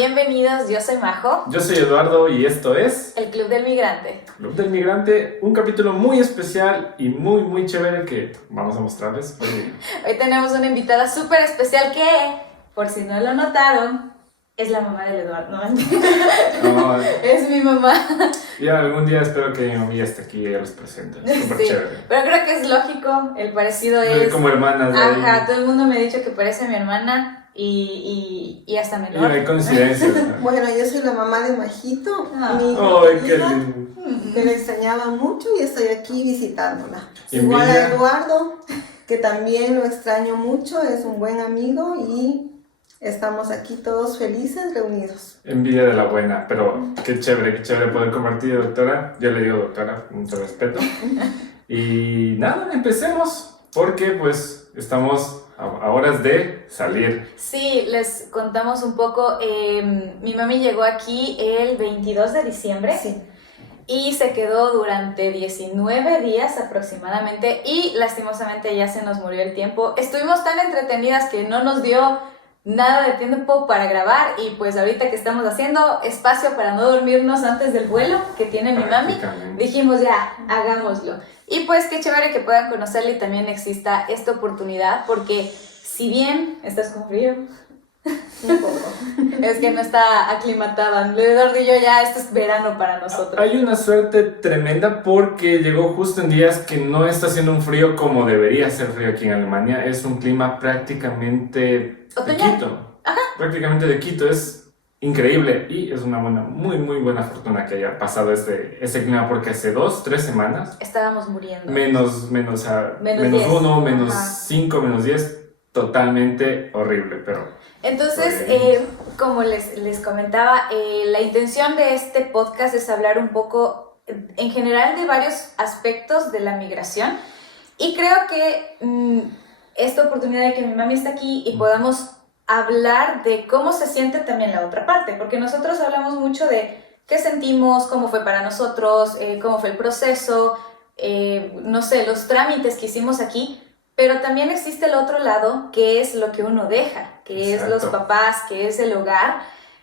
Bienvenidos, yo soy Majo. Yo soy Eduardo y esto es... El Club del Migrante. Club del Migrante, un capítulo muy especial y muy chévere que vamos a mostrarles hoy. Hoy tenemos una invitada súper especial que, por si no lo notaron, es la mamá del Eduardo. No, es mi mamá. Ya algún día espero que mi mamá esté aquí y ella los presente. Súper Sí, chévere. pero creo que es lógico, el parecido es... Como hermanas. Ajá, todo el mundo me ha dicho que parece a mi hermana y hasta Y menor. no hay coincidencias. Bueno, yo soy la mamá de Majito, mi hija ¡Ay, qué querida, lindo! que la extrañaba mucho y estoy aquí visitándola. Envidia. Igual a Eduardo, que también lo extraño mucho, es un buen amigo y estamos aquí todos felices, reunidos. Envidia de la buena, pero qué chévere poder convertir, doctora. Yo le digo doctora, mucho respeto. Y nada, empecemos, porque pues estamos a horas de salir. Sí, les contamos un poco. Mi mami llegó aquí el 22 de diciembre. Sí. Y se quedó durante 19 días aproximadamente y lastimosamente ya se nos murió el tiempo. Estuvimos tan entretenidas que no nos dio nada de tiempo para grabar y pues ahorita que estamos haciendo espacio para no dormirnos antes del vuelo que tiene mi mami, dijimos ya, hagámoslo. Y pues qué chévere que puedan conocerla y también exista esta oportunidad porque si bien estás con frío, Un poco. es que no está aclimatada. Eduardo y yo ya, esto es verano para nosotros. Hay una suerte tremenda porque llegó justo en días que no está haciendo un frío como debería ser frío aquí en Alemania. Es un clima prácticamente de Otoñal. Quito. Prácticamente de Quito. Es increíble y es una muy buena fortuna que haya pasado ese clima porque hace 2-3 semanas Estábamos muriendo. menos 10. -1, menos Ajá. 5, menos 10, totalmente horrible, pero... Entonces, como les comentaba, la intención de este podcast es hablar un poco en general de varios aspectos de la migración y creo que esta oportunidad de que mi mami está aquí y podamos hablar de cómo se siente también la otra parte, porque nosotros hablamos mucho de qué sentimos, cómo fue para nosotros, cómo fue el proceso, no sé, los trámites que hicimos aquí. Pero también existe el otro lado, que es lo que uno deja, que Exacto. es los papás, que es el hogar.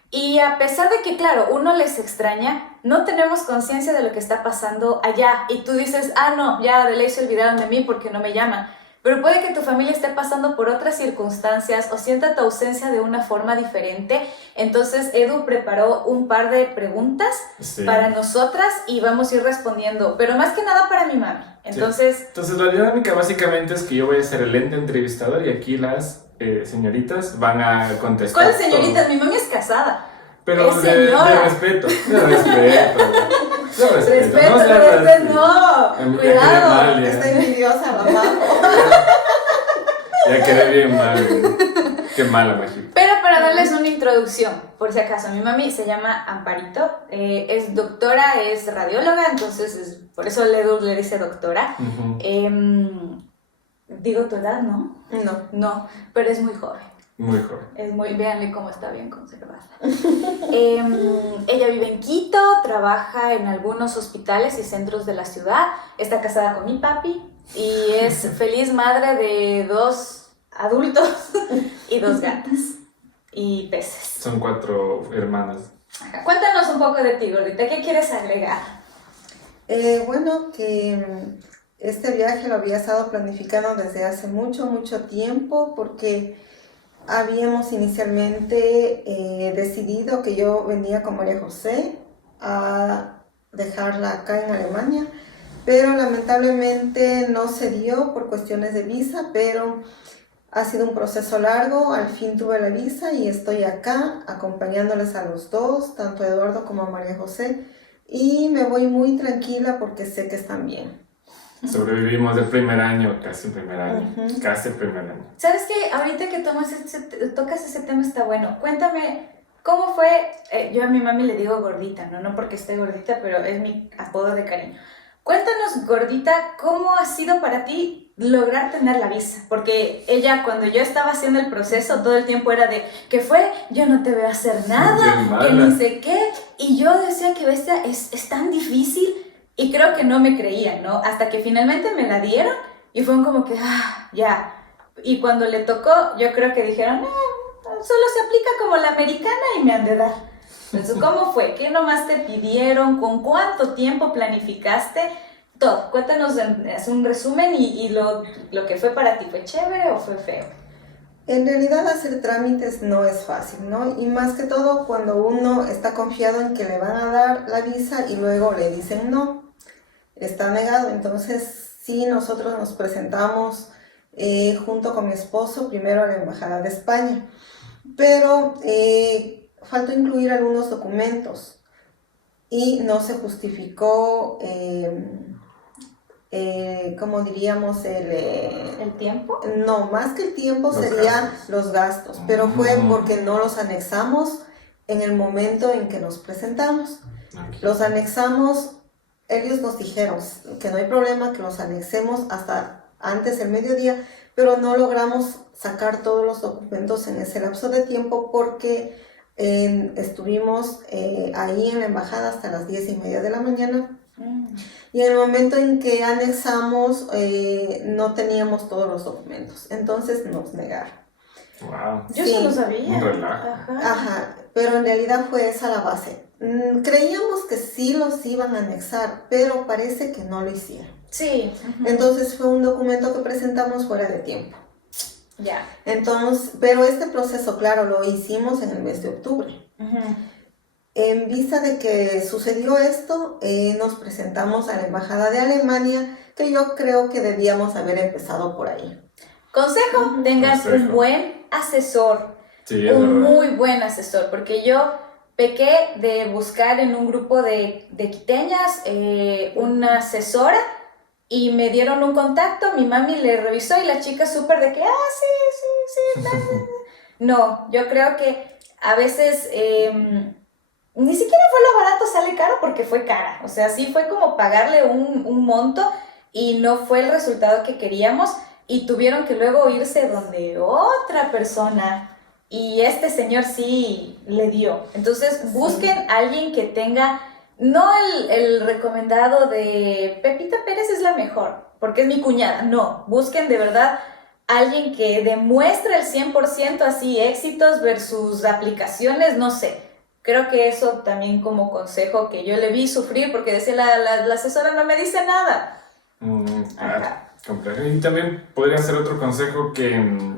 Y a pesar de que, claro, uno les extraña, no tenemos conciencia de lo que está pasando allá. Y tú dices, no, ya de ley se olvidaron de mí porque no me llaman. Pero puede que tu familia esté pasando por otras circunstancias o sienta tu ausencia de una forma diferente. Entonces, Edu preparó un par de preguntas para nosotras y vamos a ir respondiendo. Pero más que nada para mi mami. Entonces, la dinámica básicamente es que yo voy a ser el ente entrevistador y aquí las señoritas van a contestar. ¿cuáles señoritas? todo. Mi mami es casada. Pero Es de señora. respeto. No Respeto, no. Cuidado. Está envidiosa, mamá. Ya quedé bien mal. Qué mala, Majito. Pero para darles una introducción, por si acaso, mi mami se llama Amparito, es doctora, es radióloga, entonces por eso Edu le dice doctora. Digo tu edad, ¿no? No, pero es muy joven. Muy joven. Véanle cómo está bien conservada. Ella vive en Quito, trabaja en algunos hospitales y centros de la ciudad, está casada con mi papi y es feliz madre de 2 adultos y 2 gatas y peces. Son 4 hermanas. Cuéntanos un poco de ti, gordita, ¿qué quieres agregar? Bueno, que este viaje lo había estado planificando desde hace mucho tiempo porque habíamos inicialmente decidido que yo venía con María José a dejarla acá en Alemania, pero lamentablemente no se dio por cuestiones de visa, pero ha sido un proceso largo, al fin tuve la visa y estoy acá acompañándoles a los dos, tanto a Eduardo como a María José, y me voy muy tranquila porque sé que están bien. Sobrevivimos el primer año, casi el primer año. Casi el primer año. ¿Sabes qué? Ahorita que tocas ese tema está bueno. Cuéntame, ¿cómo fue? Yo a mi mami le digo gordita, no porque esté gordita, pero es mi apodo de cariño. Cuéntanos, gordita, ¿cómo ha sido para ti lograr tener la visa? Porque ella, cuando yo estaba haciendo el proceso, todo el tiempo era de, ¿qué fue? Yo no te voy a hacer nada, que ni sé qué. Y yo decía que bestia, es tan difícil. Y creo que no me creían, ¿no? Hasta que finalmente me la dieron y fue como que, ya. Y cuando le tocó, yo creo que dijeron, solo se aplica como la americana y me han de dar. Entonces, ¿cómo fue? ¿Qué nomás te pidieron? ¿Con cuánto tiempo planificaste? Todo. Cuéntanos, haz un resumen y lo que fue para ti. ¿Fue chévere o fue feo? En realidad hacer trámites no es fácil, ¿no? Y más que todo cuando uno está confiado en que le van a dar la visa y luego le dicen no, está negado. Entonces sí, nosotros nos presentamos junto con mi esposo primero a la Embajada de España, pero faltó incluir algunos documentos y no se justificó, ¿cómo diríamos? ¿El tiempo? No, más que el tiempo Los serían gastos. los gastos, pero fue porque no los anexamos en el momento en que nos presentamos. Los anexamos, ellos nos dijeron que no hay problema, que los anexemos hasta antes del mediodía, pero no logramos sacar todos los documentos en ese lapso de tiempo porque estuvimos ahí en la embajada hasta las 10:30 de la mañana. Y en el momento en que anexamos no teníamos todos los documentos, entonces nos negaron. Wow. Yo Sí. eso no sabía. Un relajo. Ajá, pero en realidad fue esa la base. Creíamos que sí los iban a anexar, pero parece que no lo hicieron. Sí. Entonces fue un documento que presentamos fuera de tiempo. Ya. Entonces, pero este proceso, claro, lo hicimos en el mes de octubre. En vista de que sucedió esto, nos presentamos a la Embajada de Alemania, que yo creo que debíamos haber empezado por ahí. Consejo, tengan Consejo. un buen asesor. Sí, es Un verdad. muy buen asesor, porque yo pequé de buscar en un grupo de quiteñas una asesora y me dieron un contacto, mi mami le revisó y la chica súper de que, sí, no, yo creo que a veces ni siquiera fue lo barato, sale caro porque fue cara, o sea, sí fue como pagarle un monto y no fue el resultado que queríamos y tuvieron que luego irse donde otra persona. Y este señor sí le dio. Entonces busquen a alguien que tenga, no el recomendado de Pepita Pérez es la mejor, porque es mi cuñada. No, busquen de verdad a alguien que demuestre el 100% así éxitos versus aplicaciones, no sé. Creo que eso también como consejo que yo le vi sufrir porque decía la asesora no me dice nada. Ajá. Complejo. Y también podría ser otro consejo que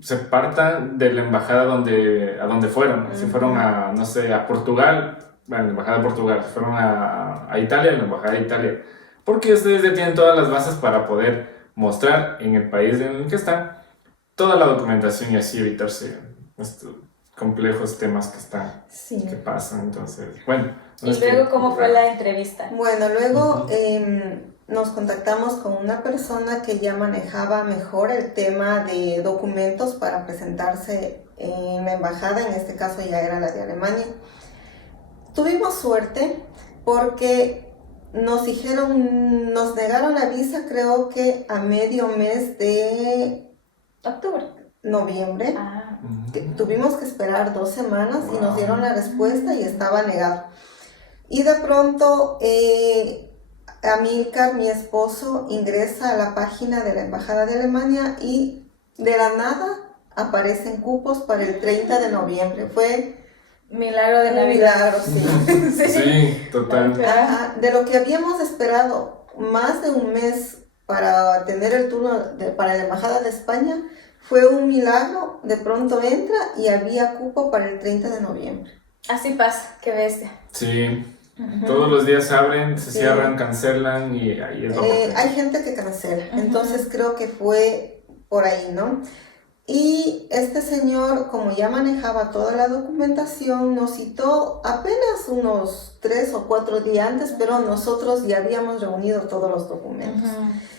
se parta de la embajada a donde fueron. Si fueron a, no sé, a Portugal, bueno, la embajada de Portugal. Si fueron a Italia, la embajada de Italia. Porque ustedes ya tienen todas las bases para poder mostrar en el país en el que están toda la documentación y así evitarse estos complejos temas Sí. que pasan. Entonces, bueno. Y luego, ¿cómo fue la entrevista? Bueno, luego nos contactamos con una persona que ya manejaba mejor el tema de documentos para presentarse en la embajada, en este caso ya era la de Alemania. Tuvimos suerte porque nos negaron la visa creo que a medio mes de Octubre. noviembre. Tuvimos que esperar 2 semanas y nos dieron la respuesta y estaba negado. Y de pronto Amílcar, mi esposo, ingresa a la página de la Embajada de Alemania y de la nada aparecen cupos para el 30 de noviembre. Fue Milagro de un Navidad. milagro, sí. Sí, total. Ajá, de lo que habíamos esperado más de un mes para tener el turno para la Embajada de España, fue un milagro. De pronto entra y había cupo para el 30 de noviembre. Así pasa, qué bestia. Sí. Todos los días se abren, se Sí. cierran, cancelan y ahí es donde... Hay gente que cancela, entonces creo que fue por ahí, ¿no? Y este señor, como ya manejaba toda la documentación, nos citó apenas unos 3 o 4 días antes, pero nosotros ya habíamos reunido todos los documentos.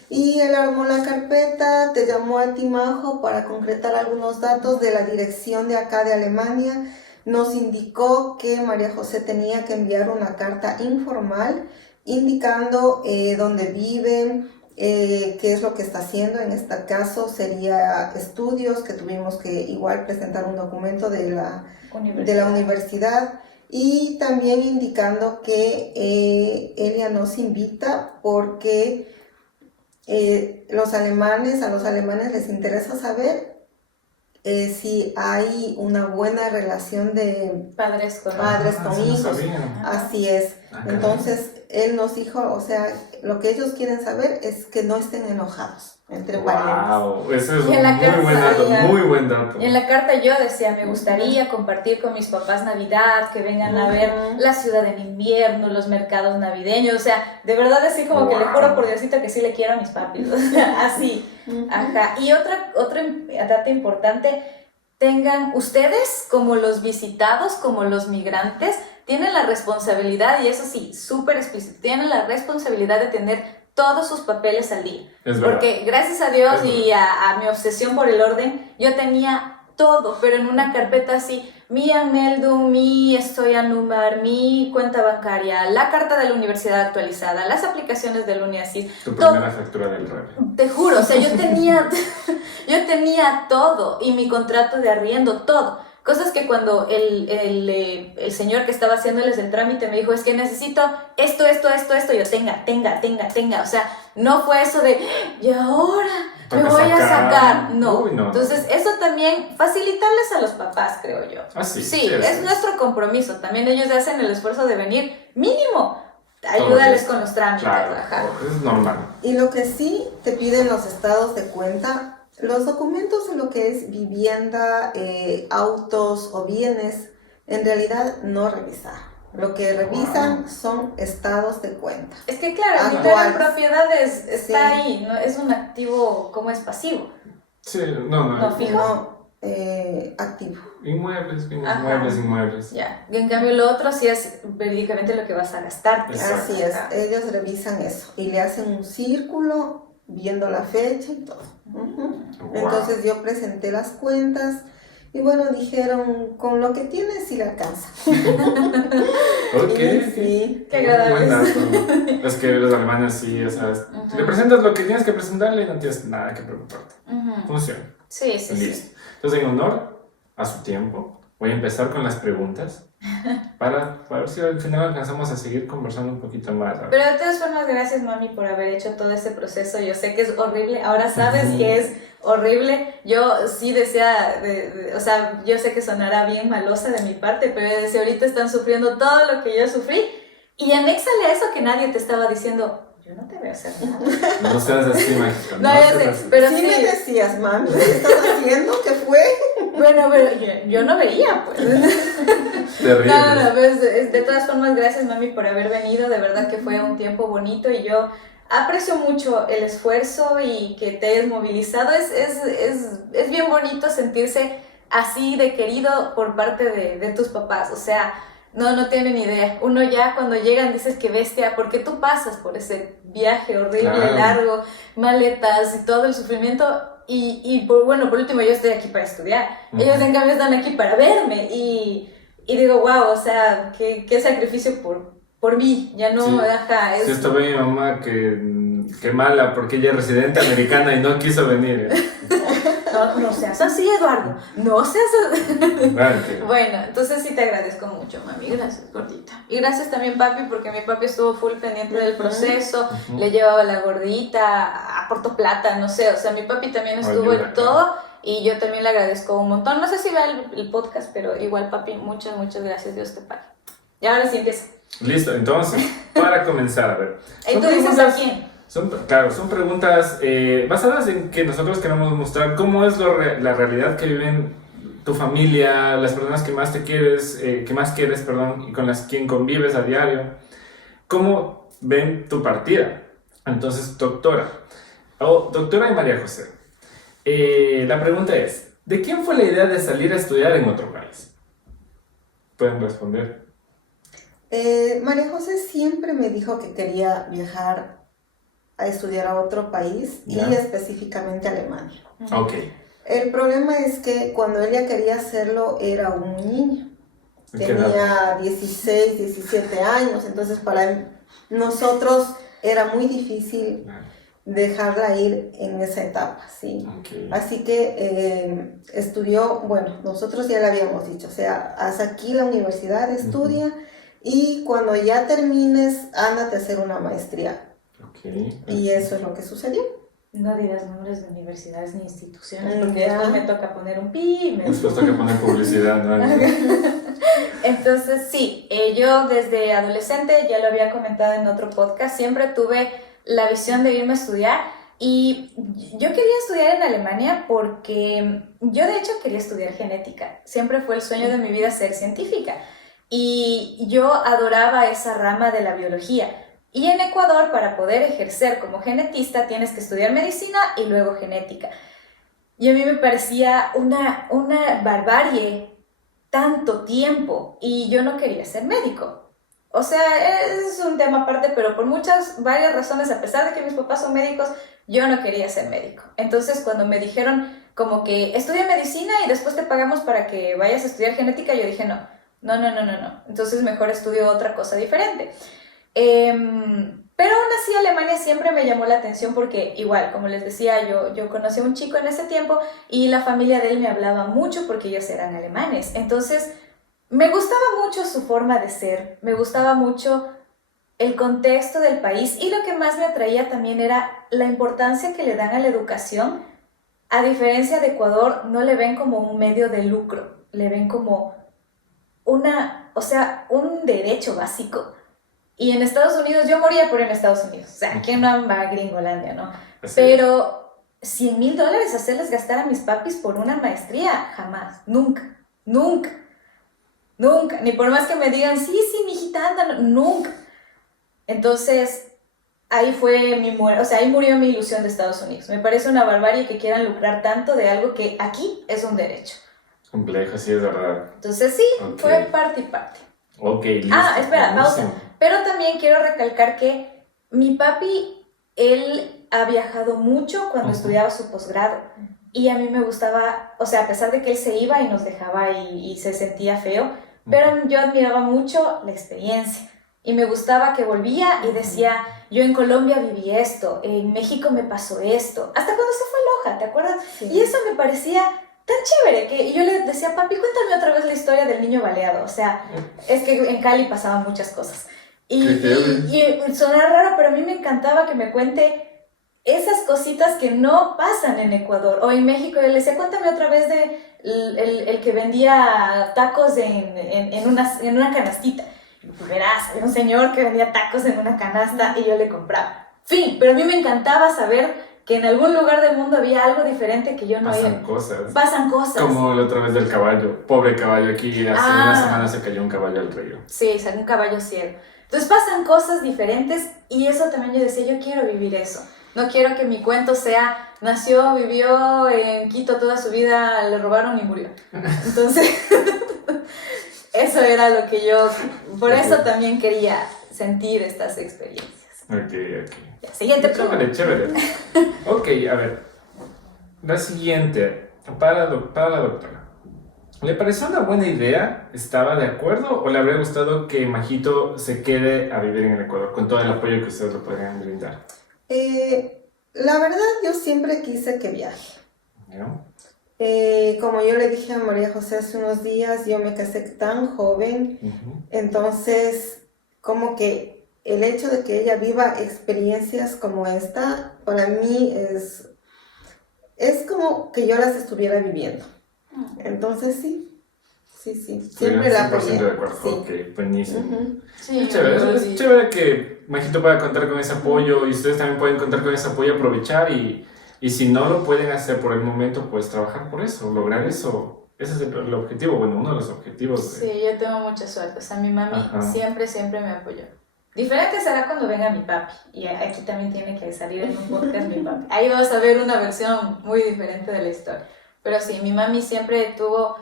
Y él armó la carpeta, te llamó a ti, Majo, para concretar algunos datos de la dirección de acá de Alemania. Nos indicó que María José tenía que enviar una carta informal indicando dónde vive, qué es lo que está haciendo. En este caso sería estudios, que tuvimos que igual presentar un documento de la universidad. Y también indicando que ella nos invita porque a los alemanes les interesa saber si hay una buena relación de Padres con padres con sí, no hijos. sabía. Así es. Caray. Entonces, él nos dijo, o sea, lo que ellos quieren saber es que no estén enojados, entre paréntesis. Wow, ese es Y en la un muy buen casa, dato, ya. muy buen dato. Y en la carta yo decía, me gustaría compartir con mis papás Navidad, que vengan a ver la ciudad en invierno, los mercados navideños, o sea, de verdad así como que le juro por Diosito que sí le quiero a mis papis, o sea, así, ajá. Y otro dato importante, tengan ustedes como los visitados, como los migrantes, tienen la responsabilidad, y eso sí, súper explícito, tienen la responsabilidad de tener todos sus papeles al día. Es verdad. Porque gracias a Dios Es y a mi obsesión por el orden, yo tenía todo, pero en una carpeta así, mi Ameldum, mi Stoyanumar, mi cuenta bancaria, la carta de la universidad actualizada, las aplicaciones del UniAsís. Tu primera factura del REVE. Te juro, o sea, yo tenía todo, y mi contrato de arriendo, todo. Cosas que cuando el señor que estaba haciéndoles el trámite me dijo, es que necesito esto, yo tenga. O sea, no fue eso de, y ahora me Toca voy a sacar. No. Uy, no. Entonces, eso también, facilitarles a los papás, creo yo. Ah, sí, Sí, sí, es sí. nuestro compromiso. También ellos hacen el esfuerzo de venir, mínimo, ayúdales con los trámites. Claro, Ajá. es normal. Y lo que sí te piden los estados de cuenta, los documentos en lo que es vivienda, autos o bienes, en realidad no revisar. Lo que revisan son estados de cuenta. Es que claro, el dinero en propiedades está ahí, ¿no? Es un activo, como es pasivo. Sí, no. No, fijo. No activo. Inmuebles, Ajá. inmuebles. Ya. Y en cambio lo otro sí es verídicamente lo que vas a gastar. Exacto. Así es, Ajá. ellos revisan eso y le hacen un círculo viendo la fecha y todo. Wow. Entonces yo presenté las cuentas y bueno, dijeron, con lo que tienes sí le alcanza. Ok. Y sí. Qué agradable. Buen dato. Es que los alemanes sí, o sea, si le presentas lo que tienes que presentarle, no tienes nada que preocuparte. Funciona. Sí, sí, sí. Listo. Entonces, en honor a su tiempo, voy a empezar con las preguntas para ver si al final alcanzamos a seguir conversando un poquito más. Pero de todas formas, gracias mami por haber hecho todo ese proceso. Yo sé que es horrible, ahora sabes que es horrible. Yo sí decía, o sea, yo sé que sonará bien malosa de mi parte, pero yo decía, ahorita están sufriendo todo lo que yo sufrí. Y anéxale a eso que nadie te estaba diciendo, yo no te voy a hacer nada. No seas así, mágico. No, ya sé, pero sí sí. me decías, mami, ¿qué estás haciendo? ¿Qué fue? Bueno, pero yo no veía, pues. Terrible. No, pues, de todas formas, gracias mami por haber venido, de verdad que fue un tiempo bonito y yo aprecio mucho el esfuerzo y que te hayas movilizado, es bien bonito sentirse así de querido por parte de tus papás, o sea, no tienen idea, uno ya cuando llegan dices que bestia, porque tú pasas por ese viaje horrible, Claro. largo, maletas y todo el sufrimiento. Y por último yo estoy aquí para estudiar, ellos en cambio están aquí para verme y digo, wow, o sea, qué sacrificio por mí, ya no, Sí. ajá, es... Si esto ve mi mamá, que mala, porque ella es residente americana y no quiso venir. No seas así, Eduardo, no seas así. Vale. Bueno, entonces sí te agradezco mucho, mami, gracias, gordita. Y gracias también, papi, porque mi papi estuvo full pendiente del proceso, le llevaba la gordita, aportó plata, no sé, o sea, mi papi también estuvo Ayuda, en todo y yo también le agradezco un montón. No sé si vea el podcast, pero igual, papi, muchas gracias, Dios te pague. Y ahora sí empieza. Listo, entonces, para comenzar, a ver. ¿Y Son tú dices preguntas- a quién? Son preguntas basadas en que nosotros queremos mostrar cómo es la realidad que viven tu familia, las personas que más quieres, y con las quien convives a diario. ¿Cómo ven tu partida? Entonces, doctora y María José, la pregunta es, ¿de quién fue la idea de salir a estudiar en otro país? Pueden responder. María José siempre me dijo que quería viajar a estudiar a otro país Ya. y específicamente a Alemania. Ok. El problema es que cuando ella quería hacerlo era un niño. ¿Qué edad? Tenía 16, 17 años, entonces para nosotros era muy difícil dejarla ir en esa etapa, ¿sí? Ok. Así que estudió, bueno, nosotros ya le habíamos dicho, o sea, haz aquí la universidad, estudia y cuando ya termines, ándate a hacer una maestría. Ok. Y eso es lo que sucedió. No digas nombres de universidades ni instituciones, porque después me toca poner un pi. Después toca poner publicidad, ¿no? Entonces, sí, yo desde adolescente, ya lo había comentado en otro podcast, siempre tuve la visión de irme a estudiar. Y yo quería estudiar en Alemania porque yo de hecho quería estudiar genética. Siempre fue el sueño de mi vida ser científica. Y yo adoraba esa rama de la biología. Y en Ecuador, para poder ejercer como genetista, tienes que estudiar medicina y luego genética. Y a mí me parecía una barbarie tanto tiempo. Y yo no quería ser médico. O sea, es un tema aparte, pero por varias razones, a pesar de que mis papás son médicos, yo no quería ser médico. Entonces, cuando me dijeron como que estudia medicina y después te pagamos para que vayas a estudiar genética, yo dije no. Entonces, mejor estudio otra cosa diferente. Pero aún así Alemania siempre me llamó la atención porque igual, como les decía, yo conocí a un chico en ese tiempo y la familia de él me hablaba mucho porque ellos eran alemanes. Entonces, me gustaba mucho su forma de ser, me gustaba mucho el contexto del país y lo que más me atraía también era la importancia que le dan a la educación. A diferencia de Ecuador, no le ven como un medio de lucro, le ven como un derecho básico. Y en Estados Unidos, yo moría por ir a Estados Unidos, o sea, ¿quién no va a Gringolandia, no? Pero $100,000 hacerles gastar a mis papis por una maestría, jamás, nunca, ni por más que me digan, sí, mijita, anda, nunca. Entonces, ahí fue ahí murió mi ilusión de Estados Unidos. Me parece una barbarie que quieran lucrar tanto de algo que aquí es un derecho. Complejo, sí, es verdad. Entonces sí, fue parte y parte. Ok, listo. Espera, pausa. Pero también quiero recalcar que mi papi, él ha viajado mucho cuando estudiaba su posgrado. Y a mí me gustaba, o sea, a pesar de que él se iba y nos dejaba y se sentía feo, pero yo admiraba mucho la experiencia. Y me gustaba que volvía y decía, yo en Colombia viví esto, en México me pasó esto. Hasta cuando se fue a Loja, ¿te acuerdas? Sí. Y eso me parecía tan chévere que yo le decía, papi, cuéntame otra vez la historia del niño baleado. O sea, es que en Cali pasaban muchas cosas. Y suena raro, pero a mí me encantaba que me cuente esas cositas que no pasan en Ecuador. O en México, yo le decía, cuéntame otra vez de el que vendía tacos en una canastita. Verás, había un señor que vendía tacos en una canasta y yo le compraba. Fin, pero a mí me encantaba saber que en algún lugar del mundo había algo diferente que yo no había. Pasan cosas. Como la otra vez del caballo. Pobre caballo, aquí hace una semana se cayó un caballo al río. Sí, salió un caballo ciego. Entonces pasan cosas diferentes y eso también yo decía, yo quiero vivir eso. No quiero que mi cuento sea, nació, vivió en Quito toda su vida, le robaron y murió. Entonces... Eso era lo que yo, por eso también quería sentir estas experiencias. Ok. Ya, siguiente pregunta. Chévere. Ok, a ver. La siguiente, para la doctora. ¿Le pareció una buena idea? ¿Estaba de acuerdo? ¿O le habría gustado que Majito se quede a vivir en el Ecuador con todo el apoyo que ustedes le podrían brindar? La verdad, yo siempre quise que viaje. ¿No? Como yo le dije a María José hace unos días, yo me casé tan joven, entonces como que el hecho de que ella viva experiencias como esta, para mí es como que yo las estuviera viviendo. Entonces sí, siempre la apoyé. De acuerdo. Sí. Ok, buenísimo. Sí, es chévere que Majito pueda contar con ese apoyo y ustedes también pueden contar con ese apoyo, aprovechar y si no lo pueden hacer por el momento, pues trabajar por eso, lograr eso. Ese es el objetivo, bueno, uno de los objetivos. Sí, yo tengo mucha suerte. O sea, mi mami siempre me apoyó. Diferente será cuando venga mi papi. Y aquí también tiene que salir en un podcast mi papi. Ahí vas a ver una versión muy diferente de la historia. Pero sí, mi mami siempre tuvo...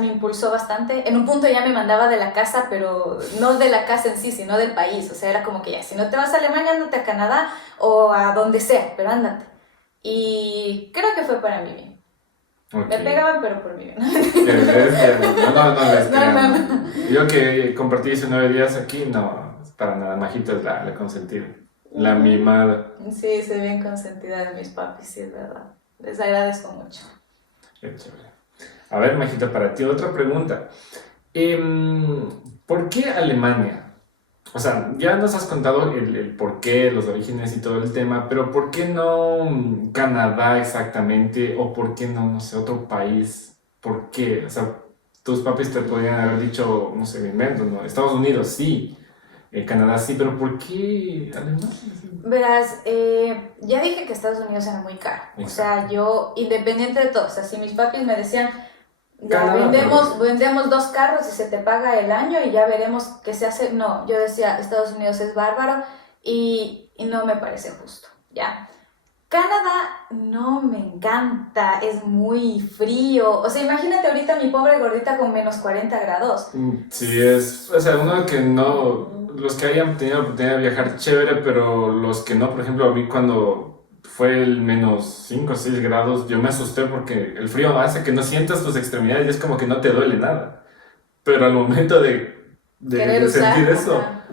me impulsó bastante. En un punto ya me mandaba de la casa, pero no de la casa en sí, sino del país. O sea, era como que ya, si no te vas a Alemania, ándate a Canadá o a donde sea, pero ándate. Y creo que fue para mi bien. Okay. Me pegaban, pero por mi bien. No. Yo que compartí 19 días aquí, no, para nada. Majito es la consentida, la mimada. Sí, soy bien consentida de mis papis, sí, es verdad. Les agradezco mucho. Qué chévere. A ver, Majito, para ti otra pregunta. ¿Por qué Alemania? o sea, ya nos has contado el por qué, los orígenes y todo el tema, pero ¿por qué no Canadá exactamente? ¿O por qué no, no sé, otro país? ¿Por qué? O sea, tus papis te podrían haber dicho, no sé, me invento, ¿no? Estados Unidos sí, Canadá sí, pero ¿por qué Alemania? Verás, ya dije que Estados Unidos era muy caro. Exacto. O sea, yo, independiente de todo, o sea, si mis papis me decían, ya Canadá, vendemos 2 carros y se te paga el año y ya veremos qué se hace. No, yo decía, Estados Unidos es bárbaro y no me parece justo, ¿ya? Canadá no me encanta, es muy frío. O sea, imagínate ahorita mi pobre gordita con menos 40 grados. Sí, o sea, uno que no, los que hayan tenido la oportunidad de viajar, chévere, pero los que no, por ejemplo, a mí cuando fue el menos 5 o 6 grados, yo me asusté porque el frío hace que no sientas tus extremidades y es como que no te duele nada. Pero al momento de Querer usar, sentir eso, ajá.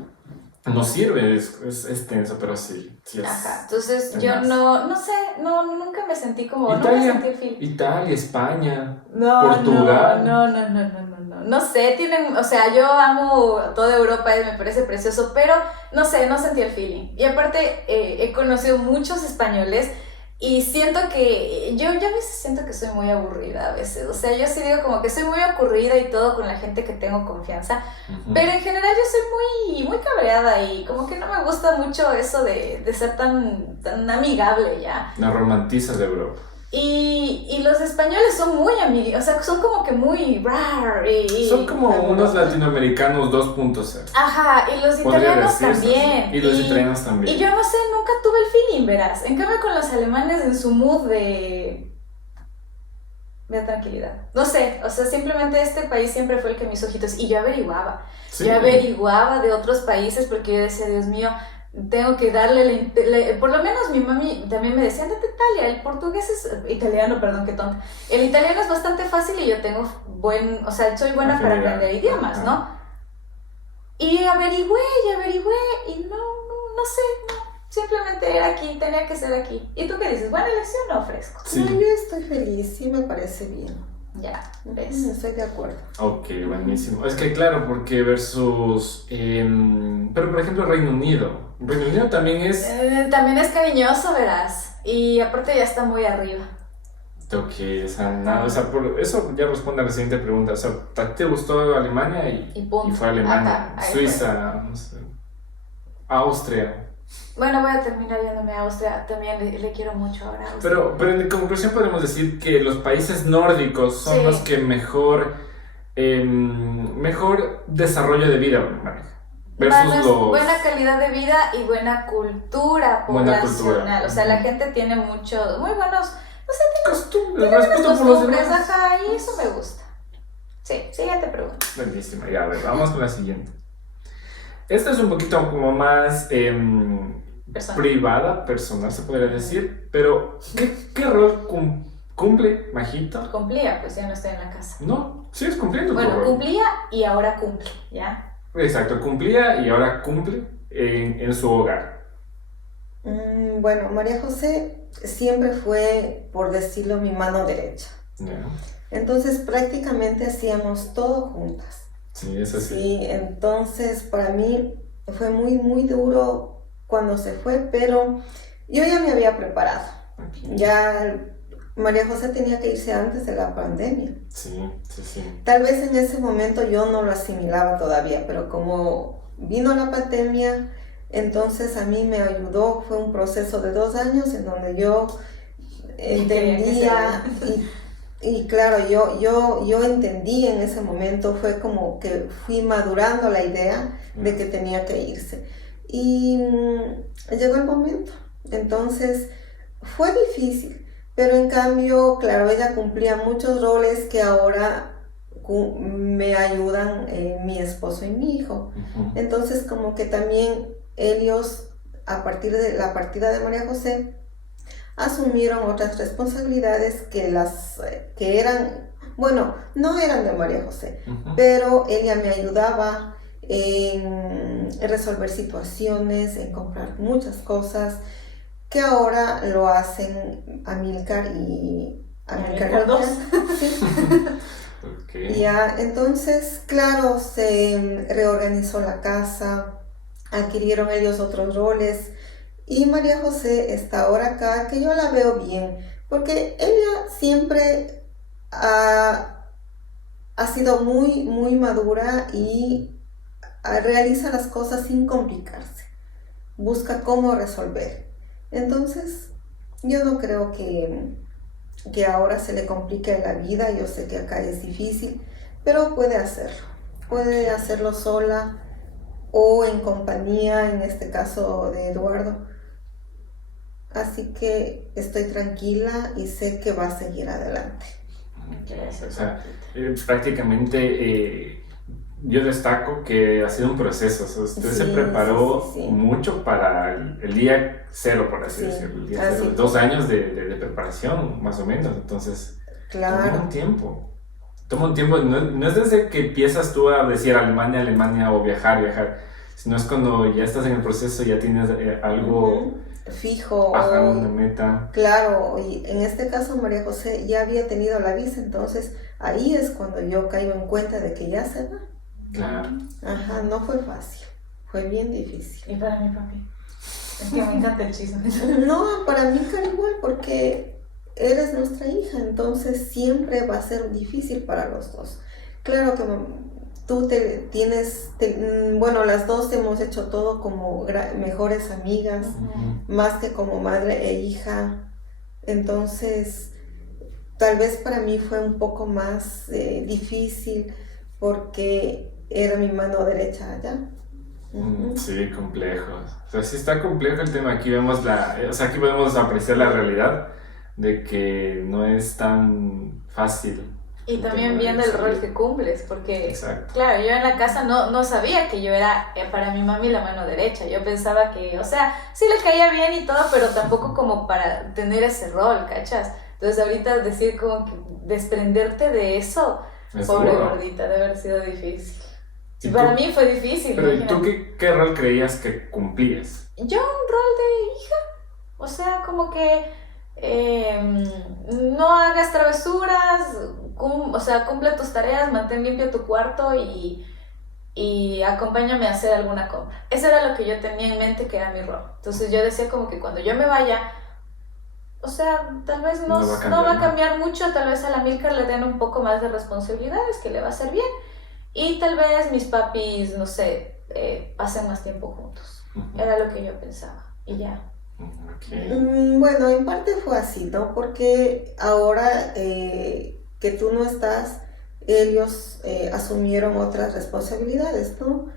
no sirve, es tenso, pero sí es. Ajá, entonces yo tenaz. no sé, nunca me sentí como, nunca Italia, sentí el feel. Italia, España, No, Portugal. no sé, tienen, o sea, yo amo toda Europa y me parece precioso, pero no sé, no sentí el feeling. Y aparte, he conocido muchos españoles y siento que, yo a veces siento que soy muy aburrida a veces, o sea, yo sí digo como que soy muy ocurrida y todo con la gente que tengo confianza, pero en general yo soy muy cabreada y como que no me gusta mucho eso de ser tan amigable ya. La romantizas de Europa. Y los españoles son muy amigos, o sea, son como que muy rar Son como unos latinoamericanos 2.0. Ajá, y los Podría italianos decirse también. así. Y los italianos también. Y yo no sé, nunca tuve el feeling, verás. En cambio con los alemanes en su mood de tranquilidad. No sé, o sea, simplemente este país siempre fue el que mis ojitos. Y yo averiguaba. Sí. Yo averiguaba de otros países porque yo decía, Dios mío, tengo que darle, por lo menos mi mami también me decía, andate a Italia, el portugués es, italiano, perdón, qué tonta, el italiano es bastante fácil y yo tengo o sea, soy buena para aprender idiomas, ¿no? Y averigüé, y no sé, simplemente era aquí, tenía que ser aquí. ¿Y tú qué dices? ¿Buena elección o fresco? Sí. No, yo estoy feliz, sí me parece bien. Ya, ¿ves? Estoy de acuerdo. Ok, buenísimo. Es que claro, porque versus... pero por ejemplo Reino Unido. Reino Unido también es... También es cariñoso, verás. Y aparte ya está muy arriba. Ok, o sea, nada, o sea, por eso ya responde a la siguiente pregunta. O sea, ¿a ti te gustó Alemania y punto. fue Alemania? Ajá, Suiza, no sé, Austria. Bueno, voy a terminar yéndome a Austria. También le quiero mucho ahora a Austria. Pero en conclusión podemos decir que los países nórdicos son Sí. los que mejor desarrollo de vida manejan. Versus los... Buena calidad de vida y buena cultura Buena poblacional. cultura. O sea, la gente tiene muy buenos, no sé, Costumbres, tiene respeto buenas por los costumbres, demás. ajá, y eso me gusta. Sí, siguiente pregunta. Buenísimo, ya, a ver, vamos con la siguiente. Esta es un poquito como más Personal. privada, personal se podría decir, pero ¿qué rol cumple Majito? Cumplía, pues ya no estoy en la casa. No, sigues cumpliendo tu Bueno, rol. cumplía y ahora cumple, ¿ya? Exacto, cumplía y ahora cumple en su hogar. Bueno, María José siempre fue, por decirlo, mi mano derecha. Yeah. Entonces prácticamente hacíamos todo juntas. Sí, es así. Sí, entonces para mí fue muy duro cuando se fue, pero yo ya me había preparado. Okay. Ya María José tenía que irse antes de la pandemia. Sí. Tal vez en ese momento yo no lo asimilaba todavía, pero como vino la pandemia, entonces a mí me ayudó. Fue un proceso de 2 años en donde yo entendía y claro, yo entendí en ese momento. Fue como que fui madurando la idea de que tenía que irse y llegó el momento. Entonces fue difícil, pero en cambio, claro, ella cumplía muchos roles que ahora me ayudan mi esposo y mi hijo. Uh-huh. Entonces como que también ellos, a partir de la partida de María José, asumieron otras responsabilidades que eran, bueno, no eran de María José, uh-huh, pero ella me ayudaba en resolver situaciones, en comprar muchas cosas que ahora lo hacen Amílcar y Amílcar 2. Sí. Okay. Ya, entonces, claro, se reorganizó la casa, adquirieron ellos otros roles y María José está ahora acá, que yo la veo bien, porque ella siempre ha sido muy, muy madura y realiza las cosas sin complicarse, busca cómo resolver. Entonces, yo no creo que ahora se le complique la vida. Yo sé que acá es difícil, pero puede hacerlo sola o en compañía, en este caso de Eduardo. Así que estoy tranquila y sé que va a seguir adelante. O sea, prácticamente yo destaco que ha sido un proceso. O sea, usted se preparó mucho para el día cero, por así decirlo. El día cero. 2 años de preparación, más o menos. Entonces, claro. Toma un tiempo. No es desde que empiezas tú a decir Alemania o viajar, sino es cuando ya estás en el proceso, ya tienes algo fijo, una meta. Claro, y en este caso María José ya había tenido la visa, entonces ahí es cuando yo caigo en cuenta de que ya se va. Claro. Ajá, no fue fácil, fue bien difícil. ¿Y para mi papi? Es que me encanta el chisme. No, para mí cara igual, porque eres nuestra hija, entonces siempre va a ser difícil para los dos. Claro que tú bueno, las dos hemos hecho todo como mejores amigas, más que como madre e hija. Entonces, tal vez para mí fue un poco más difícil porque era mi mano derecha allá. Sí, complejo. O sea, sí está complejo el tema. Aquí vemos aquí podemos apreciar la realidad de que no es tan fácil. Y también viendo el rol que cumples, porque, exacto, claro, yo en la casa no sabía que yo era para mi mami la mano derecha. Yo pensaba que, o sea, sí le caía bien y todo, pero tampoco como para tener ese rol, ¿cachas? Entonces ahorita decir como que desprenderte de eso, pobre gordita, debe haber sido difícil. Y para mí fue difícil. Pero ¿y tú qué rol creías que cumplías? Yo un rol de hija, o sea, como que no hagas travesuras, o sea, cumple tus tareas, mantén limpio tu cuarto y acompáñame a hacer alguna compra. Eso era lo que yo tenía en mente que era mi rol. Entonces yo decía como que cuando yo me vaya, o sea, tal vez no va a cambiar mucho, tal vez a la Milcar le den un poco más de responsabilidades, que le va a hacer bien. Y tal vez mis papis, no sé, pasen más tiempo juntos. Era lo que yo pensaba. Y ya. Okay. Bueno, en parte fue así, ¿no? Porque ahora que tú no estás, ellos asumieron otras responsabilidades, ¿no?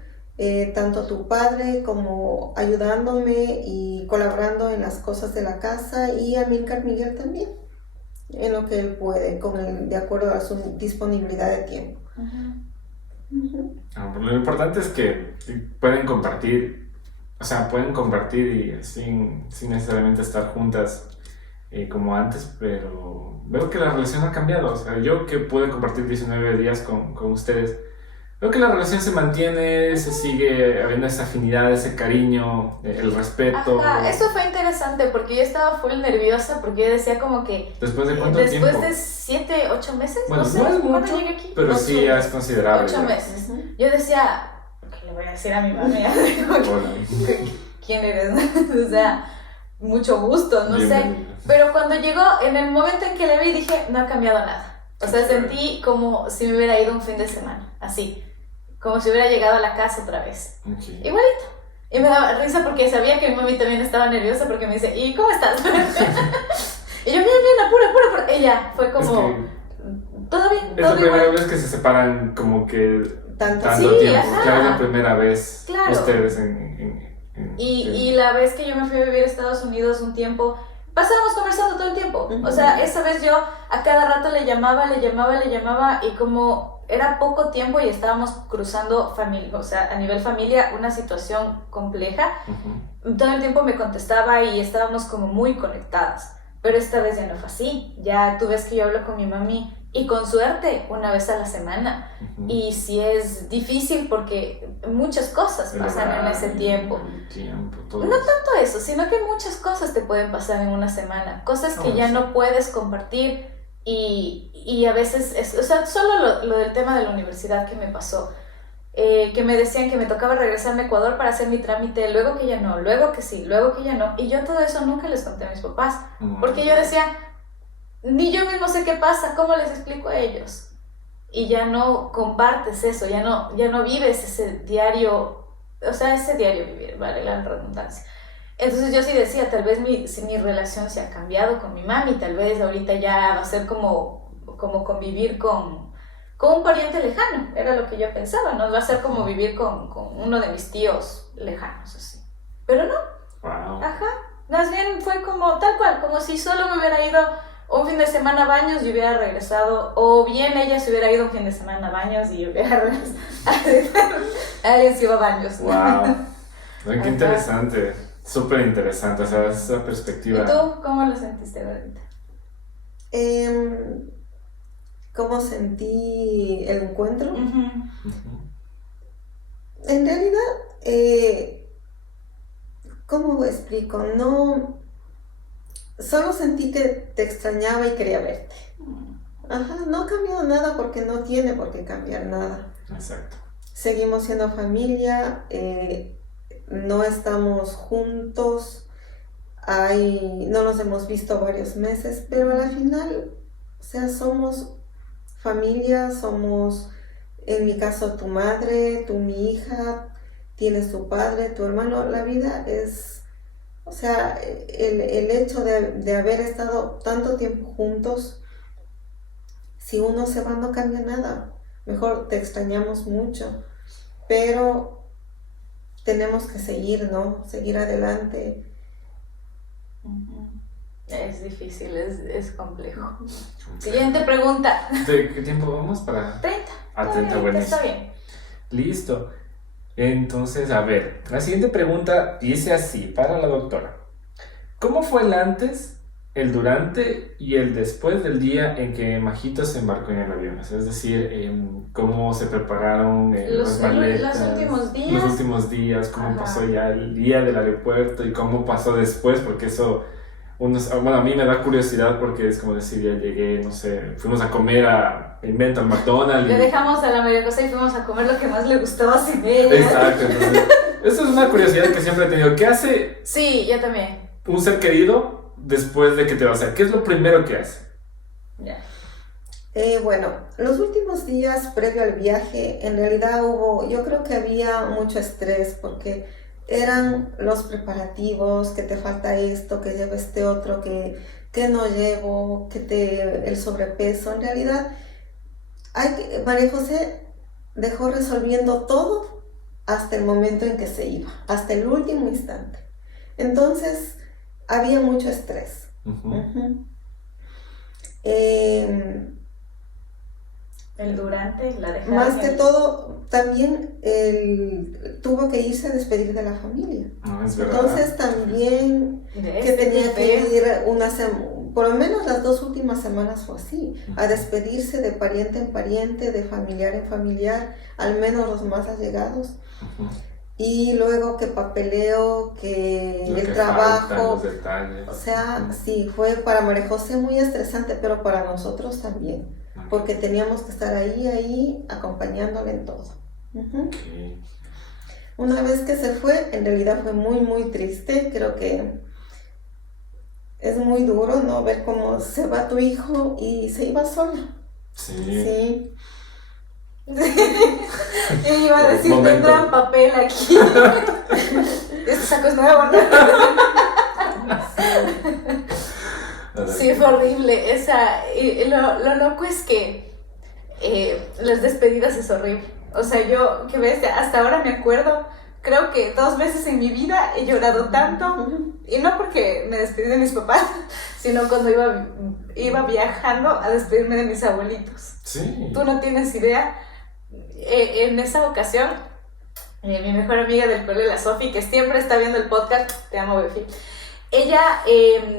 Tanto tu padre como ayudándome y colaborando en las cosas de la casa, y Amílcar Miguel también, en lo que él puede, de acuerdo a su disponibilidad de tiempo. Lo importante es que pueden compartir, o sea, pueden compartir y sin necesariamente estar juntas como antes, pero veo que la relación ha cambiado. O sea, yo que pude compartir 19 días con ustedes, veo que la relación se mantiene, se sigue habiendo esa afinidad, ese cariño, el respeto. Ajá, eso fue interesante porque yo estaba full nerviosa porque yo decía como que... ¿Después de cuánto tiempo? Después de 7, 8 meses, bueno, no sé, no es ¿cuándo mucho, llegué aquí? pero sí ya es considerable. 8 meses. Yo decía, ¿qué le voy a decir a mi mamá? ¿Quién eres? O sea, mucho gusto, no sé. Pero cuando llegó, en el momento en que le vi, dije, no ha cambiado nada. O sea, sentí como si me hubiera ido un fin de semana, así. Como si hubiera llegado a la casa otra vez. Okay. Igualito. Y me daba risa porque sabía que mi mami también estaba nerviosa porque me dice, ¿y cómo estás? Y yo, bien, apura. Ella fue como, es que todo bien, es todo la igual. primera vez que se separan como que tanto Sí, tiempo. Ajá. Claro, es la primera vez ustedes Y la vez que yo me fui a vivir a Estados Unidos un tiempo, pasábamos conversando todo el tiempo. O sea, esa vez yo a cada rato le llamaba y como era poco tiempo y estábamos cruzando familia, o sea, a nivel familia, una situación compleja, todo el tiempo me contestaba y estábamos como muy conectadas. Pero esta vez ya no fue así. Ya tú ves que yo hablo con mi mami y con suerte una vez a la semana. Y sí es difícil porque muchas cosas pasan en ese tiempo. No tanto eso, sino que muchas cosas te pueden pasar en una semana. Cosas que ya no puedes compartir y a veces, o sea, solo lo del tema de la universidad que me pasó. que me decían que me tocaba regresarme a Ecuador para hacer mi trámite, luego que ya no, luego que sí, luego que ya no. Y yo todo eso nunca les conté a mis papás, porque yo decía, ni yo mismo sé qué pasa, ¿cómo les explico a ellos? Y ya no compartes eso, ya no vives ese diario, o sea, ese diario vivir, vale la redundancia. Entonces yo sí decía, tal vez si mi relación se ha cambiado con mi mami, tal vez ahorita ya va a ser como convivir con un pariente lejano, era lo que yo pensaba, ¿no? Va a ser como vivir con uno de mis tíos lejanos, así. Pero no, Wow. ajá, más bien fue como tal cual, como si solo me hubiera ido un fin de semana a baños y hubiera regresado, o bien ella se hubiera ido un fin de semana a baños y hubiera regresado. Alguien se iba a baños. Wow. Ay, qué interesante, súper interesante, o sea, esa perspectiva. ¿Y tú cómo lo sentiste ahorita? ¿Cómo sentí el encuentro? Uh-huh. En realidad, ¿cómo explico? No, solo sentí que te extrañaba y quería verte. Ajá, no ha cambiado nada porque no tiene por qué cambiar nada. Exacto. Seguimos siendo familia, no estamos juntos, no nos hemos visto varios meses, pero al final, o sea, somos familia, somos, en mi caso, tu madre, tú mi hija, tienes tu padre, tu hermano. La vida es, o sea, el hecho de haber estado tanto tiempo juntos, si uno se va no cambia nada. Mejor te extrañamos mucho, pero tenemos que seguir, ¿no? Seguir adelante. Uh-huh. Es difícil, es complejo. Siguiente pregunta. ¿De qué tiempo vamos para? 30. A 30, buenísimo. Está bien. Listo. Entonces, a ver, la siguiente pregunta dice así, para la doctora. ¿Cómo fue el antes, el durante y el después del día en que Majito se embarcó en el avión? Es decir, cómo se prepararon las maletas, los últimos días, cómo Ajá. pasó ya el día del aeropuerto y cómo pasó después, porque eso, bueno, a mí me da curiosidad porque es como decir, ya llegué, no sé, fuimos a comer al McDonald's. Le dejamos a la María José y fuimos a comer lo que más le gustaba sin ella. Exacto, entonces, eso es una curiosidad que siempre he tenido. ¿Qué hace Sí, yo también. un ser querido después de que te va a hacer? ¿Qué es lo primero que hace? Ya. Bueno, los últimos días previo al viaje, en realidad yo creo que había mucho estrés porque eran los preparativos, que te falta esto, que llevo este otro, que no llevo, el sobrepeso. En realidad, María José dejó resolviendo todo hasta el momento en que se iba, hasta el último instante. Entonces, había mucho estrés. Uh-huh. Uh-huh. El durante, la dejaron. Más que todo, también tuvo que irse a despedir de la familia. No, es verdad. Entonces también que tenía que ir por lo menos las 2 últimas semanas fue así, a despedirse de pariente en pariente, de familiar en familiar, al menos los más allegados. Uh-huh. Y luego que papeleo, que el trabajo, los detalles. O sea, sí, fue para María José muy estresante, pero para nosotros también, porque teníamos que estar ahí, acompañándole en todo. Uh-huh. Okay. Una vez que se fue, en realidad fue muy, muy triste. Creo que es muy duro, ¿no? Ver cómo se va tu hijo y se iba sola. Sí. Yo iba a decir, Momento. tendrán papel aquí. Este saco es nuevo, ¿no? Sí, fue horrible. Y lo loco es que las despedidas es horrible. O sea, yo, que ves, hasta ahora me acuerdo, creo que 2 veces en mi vida he llorado tanto. Y no porque me despedí de mis papás, sino cuando iba viajando a despedirme de mis abuelitos. Sí. Tú no tienes idea. En esa ocasión, mi mejor amiga del colegio, la Sofi, que siempre está viendo el podcast, te amo, Befi, ella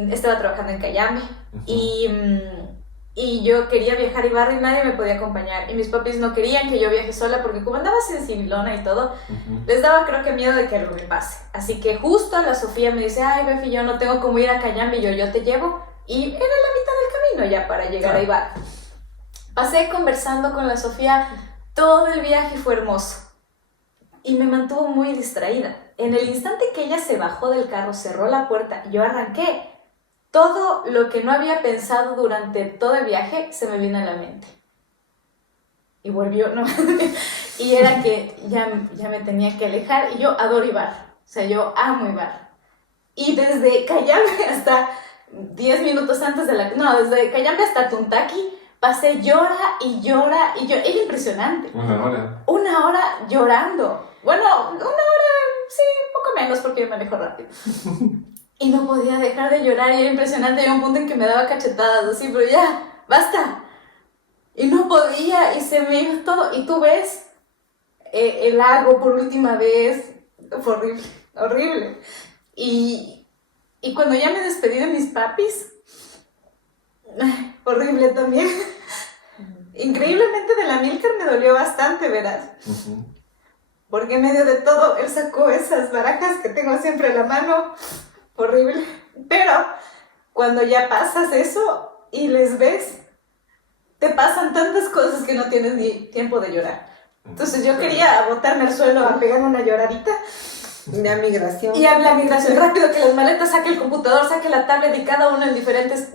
estaba trabajando en Cayambe. Uh-huh. Y yo quería viajar a Ibarra y nadie me podía acompañar. Y mis papis no querían que yo viaje sola porque como andaba sensibilona y todo, uh-huh, les daba creo que miedo de que algo me pase. Así que justo la Sofía me dice, ay, Befi, yo no tengo cómo ir a Cayambe, y yo te llevo. Y era la mitad del camino ya para llegar a Ibarra. Pasé conversando con la Sofía todo el viaje, fue hermoso. y me mantuvo muy distraída. En el instante que ella se bajó del carro, cerró la puerta, yo arranqué. Todo lo que no había pensado durante todo el viaje se me vino a la mente. Y volvió, ¿no? Y era que ya me tenía que alejar. Y yo adoro Ibarra. O sea, yo amo Ibarra. Y desde Cayambe hasta 10 minutos antes de desde Cayambe hasta Tuntaki, pasé llora y llora y llora. Era impresionante. 1 hora. 1 hora llorando. Bueno, 1 hora, sí, un poco menos porque yo manejo rápido. Y no podía dejar de llorar y era impresionante. Había un punto en que me daba cachetadas así, pero ya, basta. Y no podía y se me iba todo. Y tú ves el lago por última vez. Fue horrible, horrible. Y cuando ya me despedí de mis papis, horrible también. Increíblemente de la Amílcar me dolió bastante, verás. Porque en medio de todo él sacó esas barajas que tengo siempre en la mano. Horrible. Pero cuando ya pasas eso y les ves, te pasan tantas cosas que no tienes ni tiempo de llorar. Entonces yo quería botarme al suelo a pegar una lloradita. La migración. Y a la migración rápido, que las maletas, saque el computador, saque la tablet y cada uno en diferentes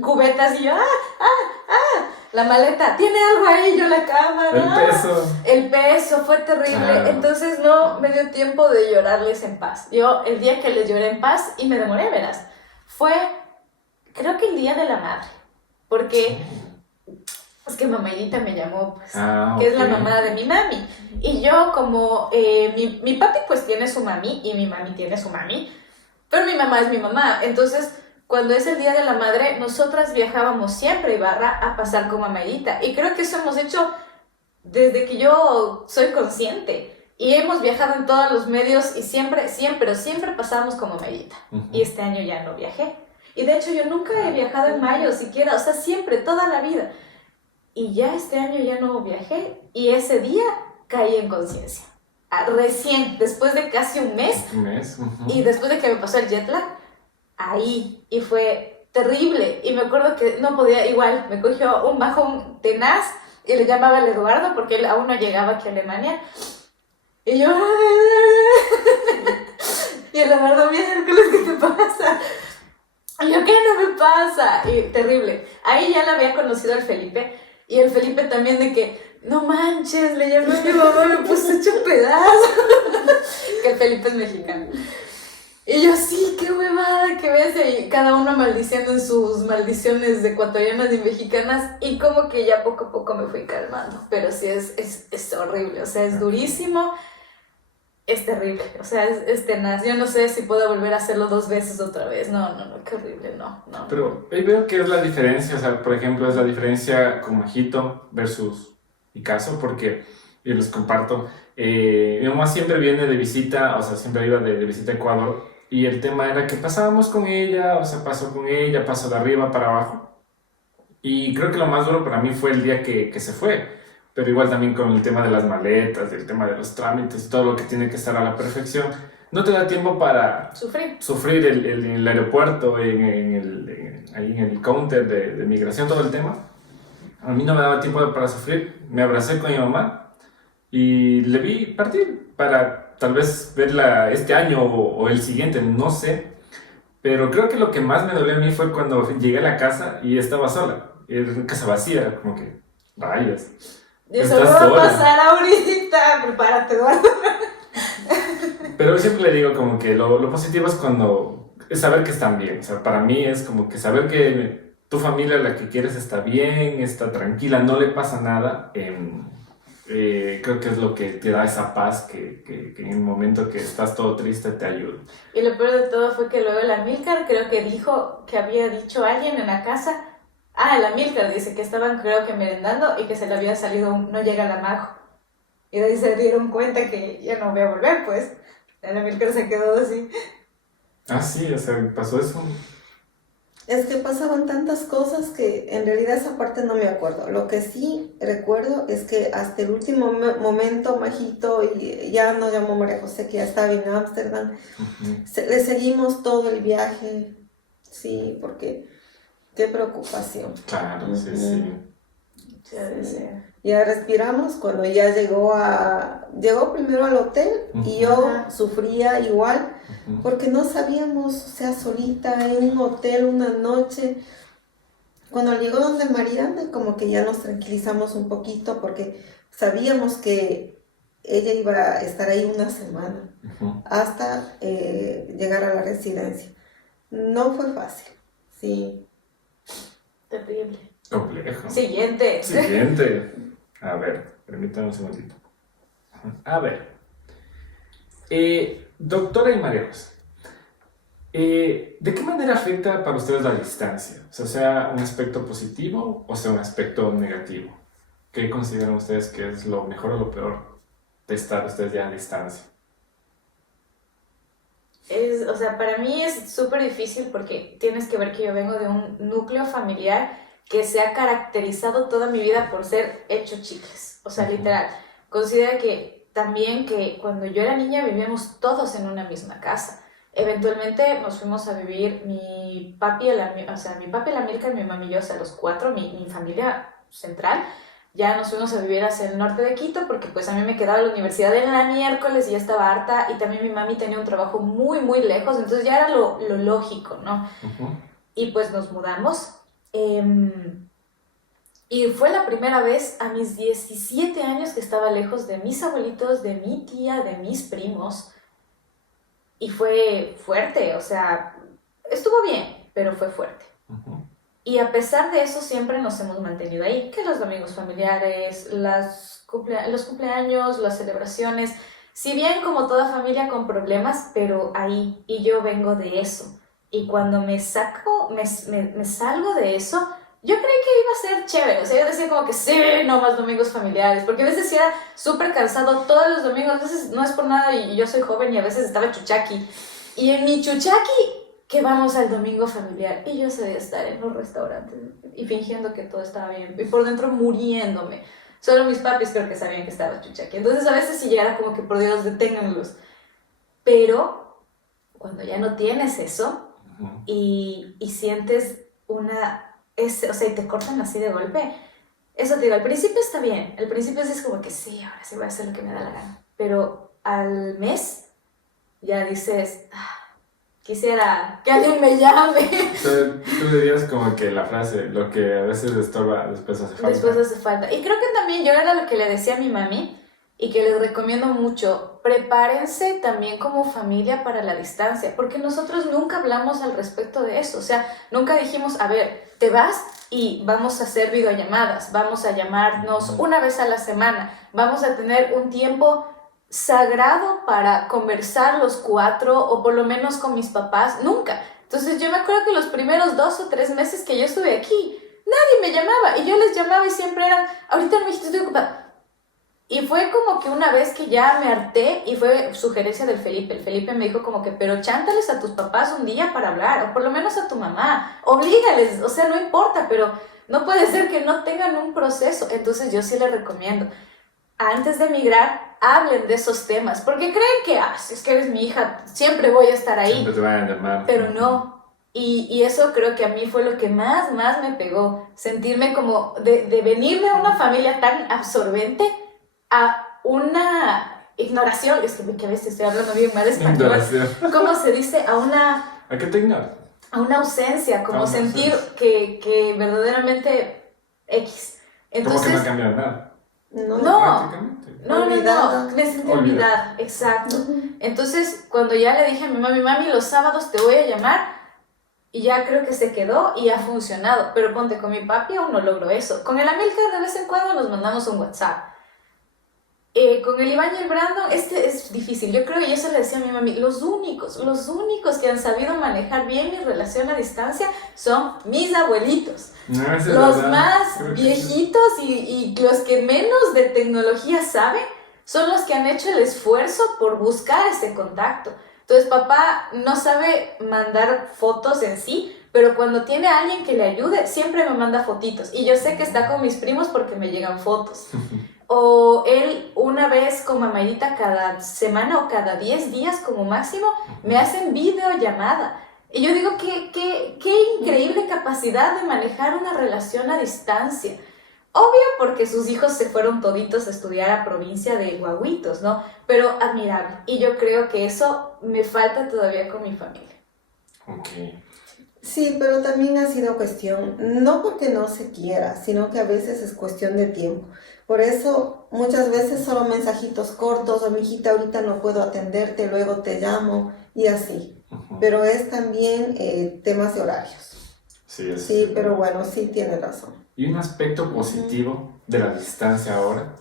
cubetas. Y yo, la maleta, ¿tiene algo ahí? Yo la cámara. El peso fue terrible. Claro. Entonces no me dio tiempo de llorarles en paz. Yo el día que les lloré en paz, y me demoré, verás, fue, creo que el Día de la Madre. Porque es que Mamayita me llamó, pues, que es la mamá de mi mami. Y yo como, mi papi pues tiene su mami y mi mami tiene su mami, pero mi mamá es mi mamá. Entonces, cuando es el Día de la Madre, nosotras viajábamos siempre a Ibarra a pasar con Mamayita. Y creo que eso hemos hecho desde que yo soy consciente. Y hemos viajado en todos los medios y siempre pasamos con Mamayita. Y este año ya no viajé. Y de hecho yo nunca he viajado en mayo siquiera, o sea, siempre, toda la vida. Y ya este año ya no viajé y ese día caí en conciencia. Recién, después de casi un mes. Y después de que me pasó el jet lag, ahí. Y fue terrible. Y me acuerdo que no podía, igual, me cogió un bajón tenaz y le llamaba al Eduardo porque él aún no llegaba aquí a Alemania. Y yo... y el Eduardo, miércoles, ¿qué te pasa? Y yo, ¿qué no me pasa? Y terrible. Ahí ya la había conocido al Felipe. Y el Felipe también de que, no manches, le llamé a mi mamá, me puso hecho pedazo. Que el Felipe es mexicano. Y yo, sí, qué huevada, que ves. Y cada uno maldiciendo en sus maldiciones de ecuatorianas y mexicanas. Y como que ya poco a poco me fui calmando. Pero sí, es horrible, o sea, es durísimo. Es terrible, o sea, es tenaz. Yo no sé si puedo volver a hacerlo 2 veces otra vez. No, qué horrible, no. Pero ahí veo que es la diferencia, o sea, por ejemplo, es la diferencia con Majito versus mi caso, porque yo les comparto. Mi mamá siempre viene de visita, o sea, siempre iba de visita a Ecuador, y el tema era que pasábamos con ella, o sea, paso con ella, paso de arriba para abajo. Y creo que lo más duro para mí fue el día que se fue. Pero igual también con el tema de las maletas, el tema de los trámites, todo lo que tiene que estar a la perfección. No te da tiempo para sufrir el aeropuerto, ahí en el counter de migración, todo el tema. A mí no me daba tiempo para sufrir. Me abracé con mi mamá y le vi partir para tal vez verla este año o el siguiente, no sé. Pero creo que lo que más me dolió a mí fue cuando llegué a la casa y estaba sola. Era una casa vacía, como que rayos. Eso no va a pasar ahorita, prepárate, Eduardo. Pero siempre le digo como que lo positivo es saber que están bien. O sea, para mí es como que saber que tu familia, la que quieres, está bien, está tranquila, no le pasa nada. Creo que es lo que te da esa paz que en el momento que estás todo triste te ayuda. Y lo peor de todo fue que luego la Amílcar creo que dijo que había dicho alguien en la casa. La Amílcar dice que estaban creo que merendando y que se le había salido no llega la Majo. Y de ahí se dieron cuenta que ya no voy a volver, pues. La Amílcar se quedó así. Sí, o sea, pasó eso. Es que pasaban tantas cosas que en realidad esa parte no me acuerdo. Lo que sí recuerdo es que hasta el último momento, Majito, y ya nos llamó María José, que ya estaba en Ámsterdam, le seguimos todo el viaje. Sí, porque... qué preocupación. Claro, sí. Sí. Ya respiramos cuando ya llegó primero al hotel y yo sufría igual porque no sabíamos, o sea, solita en un hotel una noche. Cuando llegó donde Mariana, como que ya nos tranquilizamos un poquito porque sabíamos que ella iba a estar ahí una semana hasta llegar a la residencia. No fue fácil, sí. Terrible. Complejo. Siguiente. A ver, permítame un segundito. A ver. Doctora y María José, ¿de qué manera afecta para ustedes la distancia? O sea un aspecto positivo o sea un aspecto negativo. ¿Qué consideran ustedes que es lo mejor o lo peor de estar ustedes ya a distancia? O sea, para mí es súper difícil porque tienes que ver que yo vengo de un núcleo familiar que se ha caracterizado toda mi vida por ser hecho chicles. O sea, literal. Considera que también que cuando yo era niña vivíamos todos en una misma casa. Eventualmente nos fuimos a vivir mi papi, el Amílcar, mi mami y yo, o sea, los cuatro, mi familia central. Ya nos fuimos a vivir hacia el norte de Quito porque pues a mí me quedaba la universidad en la miércoles y ya estaba harta y también mi mami tenía un trabajo muy, muy lejos, entonces ya era lo lógico, ¿no? Y pues nos mudamos. Y fue la primera vez a mis 17 años que estaba lejos de mis abuelitos, de mi tía, de mis primos. Y fue fuerte, o sea, estuvo bien, pero fue fuerte. Y a pesar de eso siempre nos hemos mantenido ahí, que los domingos familiares, los cumpleaños, las celebraciones, si bien como toda familia con problemas, pero ahí, y yo vengo de eso. Y cuando me salgo de eso, yo creí que iba a ser chévere, o sea, yo decía como que sí, no más domingos familiares, porque a veces era súper cansado todos los domingos, a veces no es por nada y yo soy joven y a veces estaba chuchaqui. Y en mi chuchaqui, que vamos al domingo familiar, y yo sabía estar en los restaurantes y fingiendo que todo estaba bien, y por dentro muriéndome. Solo mis papis creo que sabían que estaba chuchaqui, entonces a veces sí llegara como que por Dios, deténganlos. Pero cuando ya no tienes eso y sientes o sea, y te cortan así de golpe, eso te digo, al principio está bien, al principio es como que sí, ahora sí voy a hacer lo que me da la gana, pero al mes ya dices, quisiera que alguien me llame. Tú dirías como que la frase, lo que a veces estorba, después hace falta. Después hace falta. Y creo que también yo era lo que le decía a mi mami y que les recomiendo mucho, prepárense también como familia para la distancia, porque nosotros nunca hablamos al respecto de eso, o sea, nunca dijimos, a ver, te vas y vamos a hacer videollamadas, vamos a llamarnos una vez a la semana, vamos a tener un tiempo sagrado para conversar los cuatro o por lo menos con mis papás, nunca. Entonces yo me acuerdo que los primeros 2 o 3 meses que yo estuve aquí, nadie me llamaba y yo les llamaba y siempre eran, ahorita no me dijiste, estoy ocupada. Y fue como que una vez que ya me harté y fue sugerencia del Felipe. El Felipe me dijo como que, pero chántales a tus papás un día para hablar, o por lo menos a tu mamá, oblígales, o sea, no importa, pero no puede ser que no tengan un proceso. Entonces yo sí les recomiendo, antes de emigrar, hablen de esos temas, porque creen que, si es que eres mi hija, siempre voy a estar ahí. Siempre te van a llamar. Pero no. Y eso creo que a mí fue lo que más me pegó, sentirme como de venir de una familia tan absorbente a una ignoración, es que a veces estoy hablando bien mal español, ¿cómo se dice? ¿A qué te ignoras? A una ausencia, como sentir que verdaderamente X. Entonces, ¿Cómo que no cambia nada? No, me sentí olvidada, exacto. Entonces, cuando ya le dije a mi mami, los sábados te voy a llamar, y ya creo que se quedó y ha funcionado, pero ponte, con mi papi aún no logro eso. Con el Amílcar de vez en cuando nos mandamos un WhatsApp. Con el Iván y el Brandon, es difícil, yo creo, y eso le decía a mi mami, los únicos que han sabido manejar bien mi relación a distancia son mis abuelitos. Los más viejitos y los que menos de tecnología saben son los que han hecho el esfuerzo por buscar ese contacto. Entonces papá no sabe mandar fotos en sí, pero cuando tiene a alguien que le ayude, siempre me manda fotitos. Y yo sé que está con mis primos porque me llegan fotos. O él una vez con mamadita cada semana o cada 10 días como máximo, me hacen videollamada. Y yo digo, qué increíble capacidad de manejar una relación a distancia. Obvio porque sus hijos se fueron toditos a estudiar a provincia de guaguitos, ¿no? Pero admirable. Y yo creo que eso me falta todavía con mi familia. Ok. Sí, pero también ha sido cuestión, no porque no se quiera, sino que a veces es cuestión de tiempo. Por eso muchas veces solo mensajitos cortos o mijita, ahorita no puedo atenderte, luego te llamo y así. Ujú. Pero es también temas de horarios. Sí, Sí, pero bueno, sí tiene razón. ¿Y un aspecto positivo de la distancia ahora?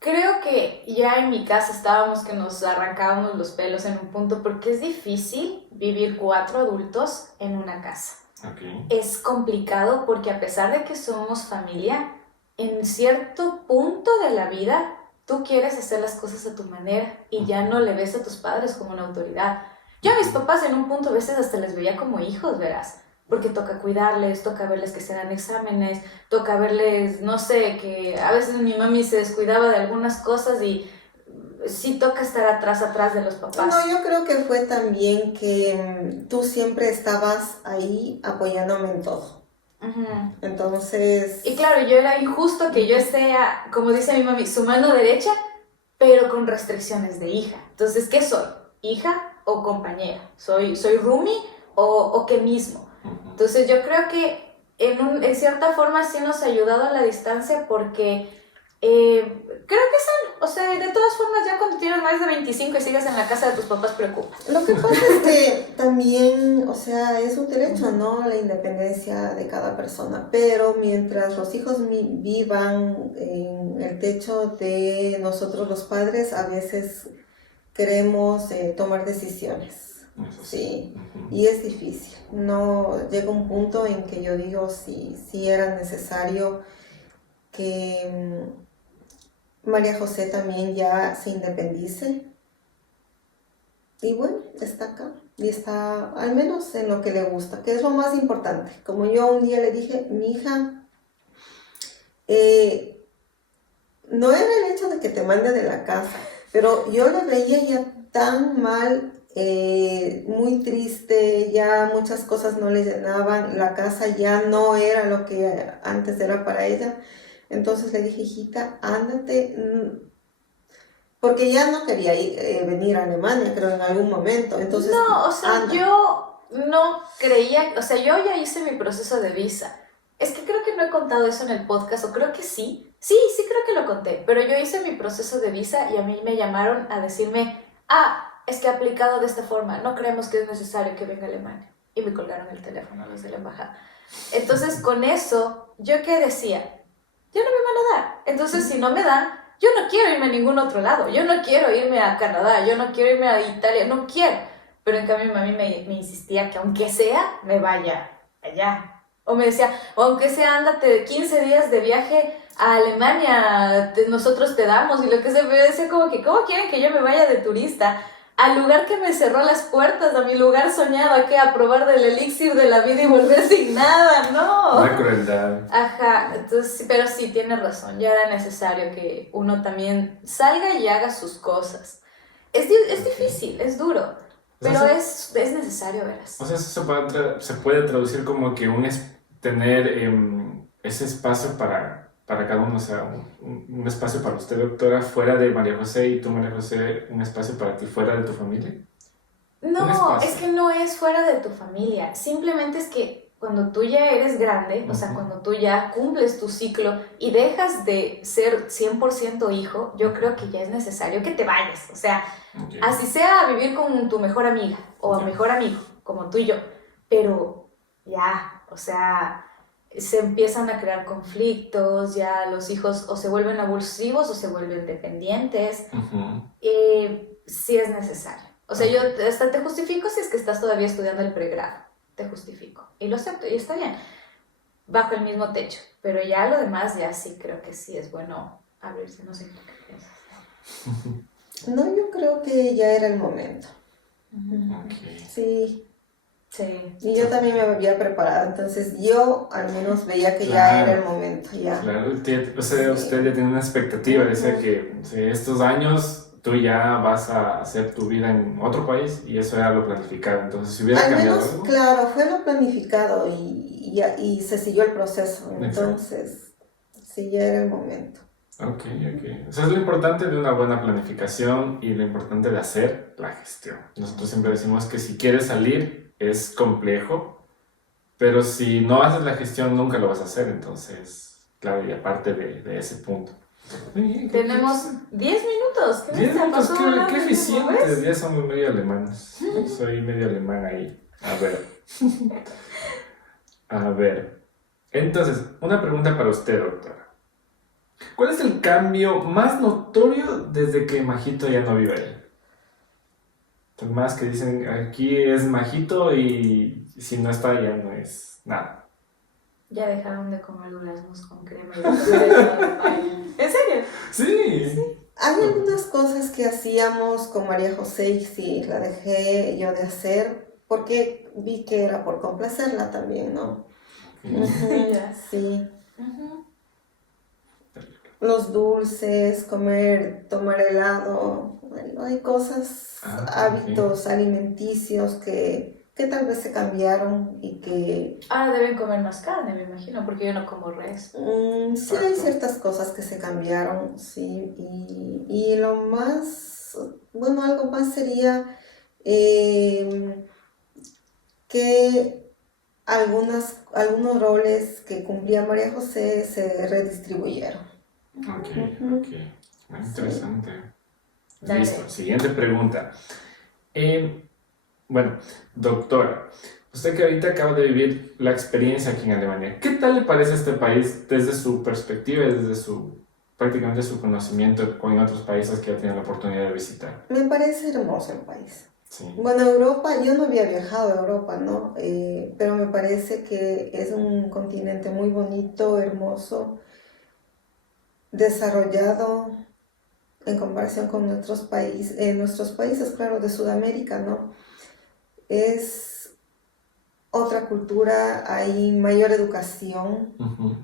Creo que ya en mi casa estábamos que nos arrancábamos los pelos en un punto porque es difícil vivir 4 adultos en una casa. Ok. Es complicado porque a pesar de que somos familia, en cierto punto de la vida tú quieres hacer las cosas a tu manera y ya no le ves a tus padres como una autoridad. Yo a mis papás en un punto a veces hasta les veía como hijos, verás, porque toca cuidarles, toca verles que se dan exámenes, toca verles, no sé, que a veces mi mami se descuidaba de algunas cosas y sí toca estar atrás de los papás. No, yo creo que fue también que tú siempre estabas ahí apoyándome en todo. Ujú. Entonces, Y claro, yo era injusto que yo esté, como dice mi mami, su mano derecha, pero con restricciones de hija. Entonces, ¿qué soy? ¿Hija o compañera? ¿Soy roomie o qué mismo? Ujú. Entonces, yo creo que en cierta forma sí nos ha ayudado a la distancia porque creo que son, o sea, de todas formas, ya cuando tienes más de 25 y sigues en la casa de tus papás, preocupa. lo que pasa es que también, o sea, es un derecho, ¿no? La independencia de cada persona, pero mientras los hijos vivan en el techo de nosotros los padres, a veces queremos tomar decisiones, Eso sí. sí, Ujú. y es difícil. No llega un punto en que yo digo si era necesario que María José también ya se independice. Y bueno, está acá y está al menos en lo que le gusta, que es lo más importante. Como yo un día le dije, mi hija, no era el hecho de que te mande de la casa, pero yo le veía ya tan mal, muy triste, ya muchas cosas no le llenaban, la casa ya no era lo que antes era para ella. Entonces le dije, hijita, ándate. Porque ya no quería venir a Alemania, creo, en algún momento. Entonces, No, o sea, anda. yo no creía, o sea, yo ya hice mi proceso de visa. Es que creo que no he contado eso en el podcast, o creo que sí. Sí creo que lo conté, pero yo hice mi proceso de visa y a mí me llamaron a decirme, es que ha aplicado de esta forma, no creemos que es necesario que venga a Alemania. Y me colgaron el teléfono los de la embajada. Entonces, con eso, ¿yo qué decía? Ya no me van a dar. Entonces, si no me dan, yo no quiero irme a ningún otro lado. Yo no quiero irme a Canadá, yo no quiero irme a Italia, no quiero. Pero en cambio, mi mami me insistía que aunque sea, me vaya allá. O me decía, o aunque sea, ándate 15 días de viaje a Alemania, nosotros te damos. Y lo que se me decía como que, ¿cómo quieren que yo me vaya de turista al lugar que me cerró las puertas, a mi lugar soñado, que a probar del elixir de la vida y volver sin nada? No. La crueldad. Ajá, entonces, pero sí, tiene razón, ya era necesario que uno también salga y haga sus cosas. Es difícil, es duro, pero O sea, es necesario, verás. O sea, eso se puede traducir como que tener ese espacio para cada uno, o sea, un espacio para usted, doctora, fuera de María José, y tú, María José, un espacio para ti fuera de tu familia. Un No, espacio. es que no es fuera de tu familia, simplemente es que cuando tú ya eres grande, o sea, Ujú. cuando tú ya cumples tu ciclo y dejas de ser 100% hijo, yo creo que ya es necesario que te vayas, o sea, Ok. así sea a vivir con tu mejor amiga o Ya. mejor amigo, como tú y yo, pero ya, o sea, se empiezan a crear conflictos, ya los hijos o se vuelven abusivos o se vuelven dependientes, Ujú. sí es necesario. O sea, yo hasta te justifico si es que estás todavía estudiando el pregrado, te justifico, y lo acepto, y está bien, bajo el mismo techo, pero ya lo demás ya sí creo que sí es bueno abrirse, no sé qué piensas. No, yo creo que ya era el momento. Ok. Sí, Sí. y yo también me había preparado, entonces yo al menos veía que ya Claro. era el momento, ya. Claro, o sea, usted ya tiene una expectativa, decía que estos años tú ya vas a hacer tu vida en otro país y eso era lo planificado. Entonces, si hubiera Al cambiado menos, algo, claro, fue lo planificado y se siguió el proceso, entonces, sí, ya era el momento. Ok. O sea, es lo importante de una buena planificación y lo importante de hacer la gestión. Nosotros siempre decimos que si quieres salir es complejo, pero si no haces la gestión nunca lo vas a hacer. Entonces, claro, y aparte de ese punto. Oye, Tenemos 10 minutos. ¿Qué 10 me minutos, pasó qué volando, eficientes. ¿ves? Ya somos medio alemanes. Soy medio alemán ahí. A ver. A ver. Entonces, una pregunta para usted, doctora. ¿Cuál es el cambio más notorio desde que Majito ya no vive ahí? Entonces, más que dicen, aquí es Majito y si no está ya no es nada. Ya dejaron de comer duraznos con crema y de comer helado de paella. ¿En serio? Sí. Hay algunas cosas que hacíamos con María José y sí, la dejé yo de hacer porque vi que era por complacerla también, ¿no? Ya. Sí. Ujú. Los dulces, comer, tomar helado, bueno, hay cosas, hábitos alimenticios que tal vez se cambiaron y que Ahora deben comer más carne, me imagino, porque yo no como res. sí hay Exacto. ciertas cosas que se cambiaron, sí, y lo más, bueno, algo más sería que algunos roles que cumplía María José se redistribuyeron. Ok. Muy Sí. interesante. Dale. Listo. Siguiente pregunta. Bueno, doctora, usted que ahorita acaba de vivir la experiencia aquí en Alemania, ¿qué tal le parece este país desde su perspectiva y desde prácticamente su conocimiento con otros países que ya tiene la oportunidad de visitar? Me parece hermoso el país. Sí. Bueno, Europa, yo no había viajado a Europa, ¿no? Pero me parece que es un continente muy bonito, hermoso, desarrollado en comparación con nuestros países, claro, de Sudamérica, ¿no? Es otra cultura, hay mayor educación. Ujú.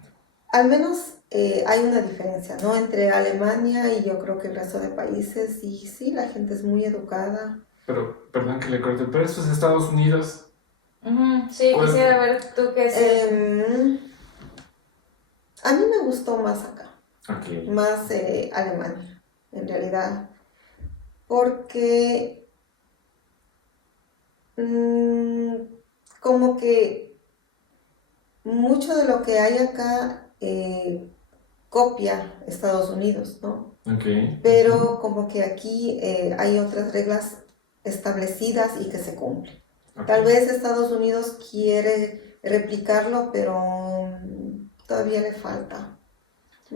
Al menos hay una diferencia, ¿no? Entre Alemania y yo creo que el resto de países. Y sí, la gente es muy educada. Pero, perdón que le corte, pero estos Estados Unidos, Ujú. Sí, ¿cuál? quisiera ver tú qué sientes. A mí me gustó más acá, Ok. más Alemania, en realidad, porque como que mucho de lo que hay acá copia Estados Unidos, ¿no? Ok. Pero como que aquí hay otras reglas establecidas y que se cumplen. Ok. Tal vez Estados Unidos quiere replicarlo, pero todavía le falta.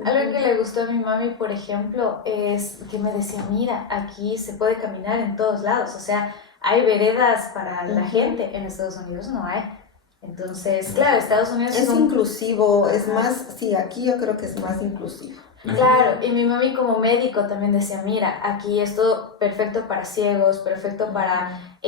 Algo que le gustó a mi mami, por ejemplo, es que me decía, mira, aquí se puede caminar en todos lados, o sea, hay veredas para la gente, en Estados Unidos no hay. Entonces, claro, Estados Unidos Es un... inclusivo, es Ajá. más, sí, aquí yo creo que es más inclusivo. Claro, y mi mami como médico también decía, mira, aquí es todo perfecto para ciegos, perfecto para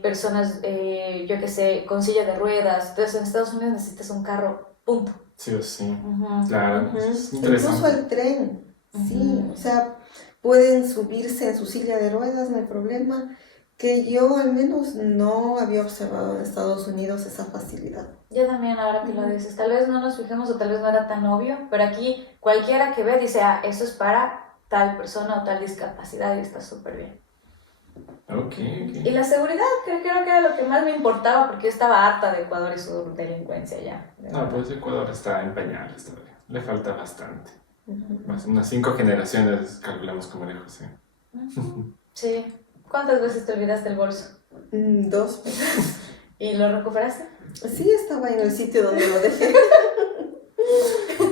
personas, yo qué sé, con silla de ruedas. Entonces en Estados Unidos necesitas un carro, punto. Sí o sí. Ujú. Claro, Ujú. es Incluso interesante. el tren, sí, Ujú. o sea, pueden subirse en su silla de ruedas, no hay problema, que yo al menos no había observado en Estados Unidos esa facilidad. Yo también, ahora que lo dices, tal vez no nos fijemos o tal vez no era tan obvio, pero aquí cualquiera que ve dice, ah, eso es para tal persona o tal discapacidad y está súper bien. Ok. Y la seguridad, que creo que era lo que más me importaba porque yo estaba harta de Ecuador y su delincuencia ya. No, pues Ecuador está en pañales todavía. Le falta bastante. Ujú. Más unas 5 generaciones calculamos como lejos, sí. Ujú. Sí. ¿Cuántas veces te olvidaste el bolso? 2 veces. ¿Y lo recuperaste? Sí, estaba en el sitio donde lo dejé.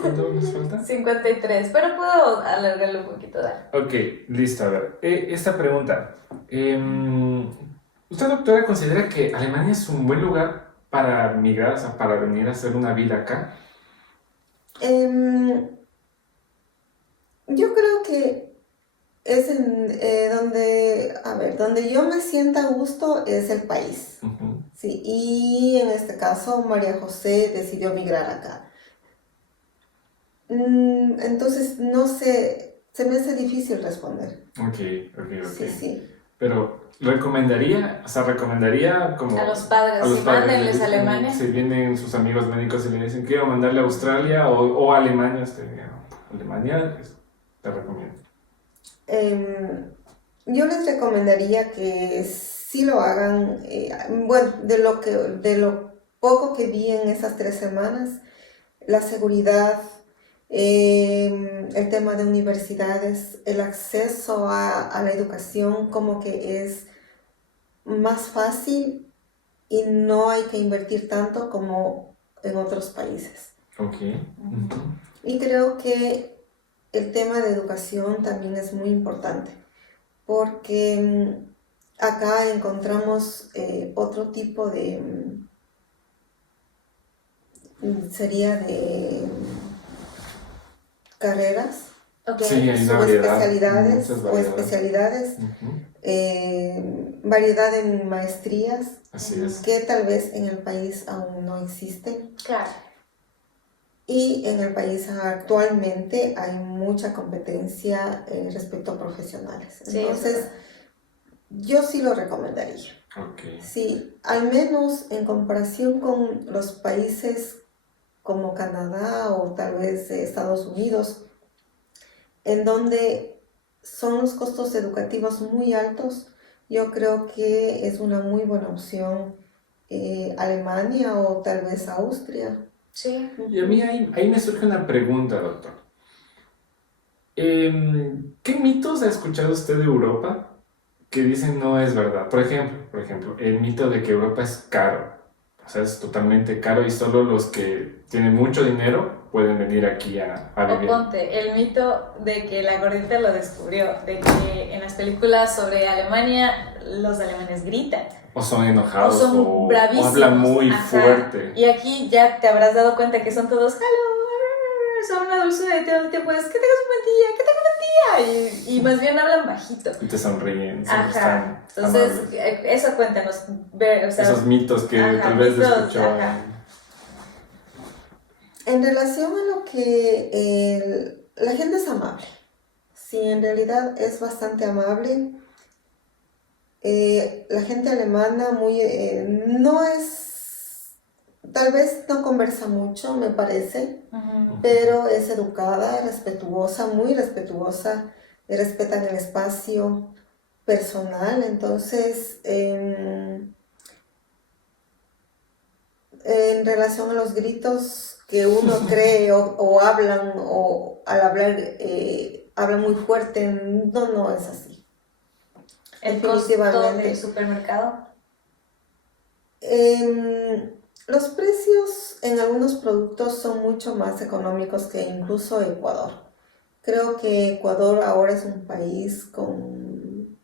¿Cuánto nos falta? 53, pero puedo alargarlo un poquito, dale. Ok, listo. A ver, esta pregunta. ¿Usted, doctora, considera que Alemania es un buen lugar para migrar, o sea, para venir a hacer una vida acá? Yo creo que es donde yo me sienta a gusto es el país. Ujú. Sí, y en este caso María José decidió migrar acá. Entonces, no sé, se me hace difícil responder. Ok. Sí, sí. Pero recomendaría como A los padres, a los sí, padres, mándenles les a dicen, Alemania. si vienen sus amigos médicos y le dicen quiero mandarle a Australia o a Alemania, Alemania te recomiendo. Yo les recomendaría que sí lo hagan. Bueno, de lo poco que vi en esas 3 semanas, la seguridad, el tema de universidades, el acceso a la educación como que es más fácil y no hay que invertir tanto como en otros países. Ok. Y creo que el tema de educación también es muy importante porque acá encontramos otro tipo sería de carreras, Okay. Sí, hay una variedad, subespecialidades muchas o variedades. especialidades, variedad en maestrías Así es. que tal vez en el país aún no existen. Claro. Y en el país actualmente hay mucha competencia respecto a profesionales. Sí, Entonces, yo sí lo recomendaría. Okay. Sí, al menos en comparación con los países como Canadá o tal vez Estados Unidos, en donde son los costos educativos muy altos, yo creo que es una muy buena opción Alemania o tal vez Austria. Sí. Y a mí ahí me surge una pregunta, doctor. ¿Qué mitos ha escuchado usted de Europa que dicen no es verdad? Por ejemplo, el mito de que Europa es caro. O sea, es totalmente caro y solo los que tienen mucho dinero pueden venir aquí a O vivir. ponte, el mito de que la gordita lo descubrió, de que en las películas sobre Alemania los alemanes gritan. O son enojados O son bravísimos. o hablan muy Ajá. fuerte. Y aquí ya te habrás dado cuenta que son todos, hello, son una dulzura y todo el tiempo es, que tengas un buen día, que tengas un buen día. Y más bien hablan bajito. Y te sonríen, siempre Ajá. están Entonces, amables. eso cuéntanos. O sea, Esos mitos que ajá, tal vez mitos, escuchó. ajá. En relación a lo que la gente es amable, sí, en realidad es bastante amable. La gente alemana no es, tal vez no conversa mucho, me parece, pero es educada, respetuosa, muy respetuosa, respetan el espacio personal. Entonces, en relación a los gritos que uno cree o hablan, o al hablar hablan muy fuerte, no es así. El costo del supermercado. Los precios en algunos productos son mucho más económicos que incluso Ecuador. Creo que Ecuador ahora es un país con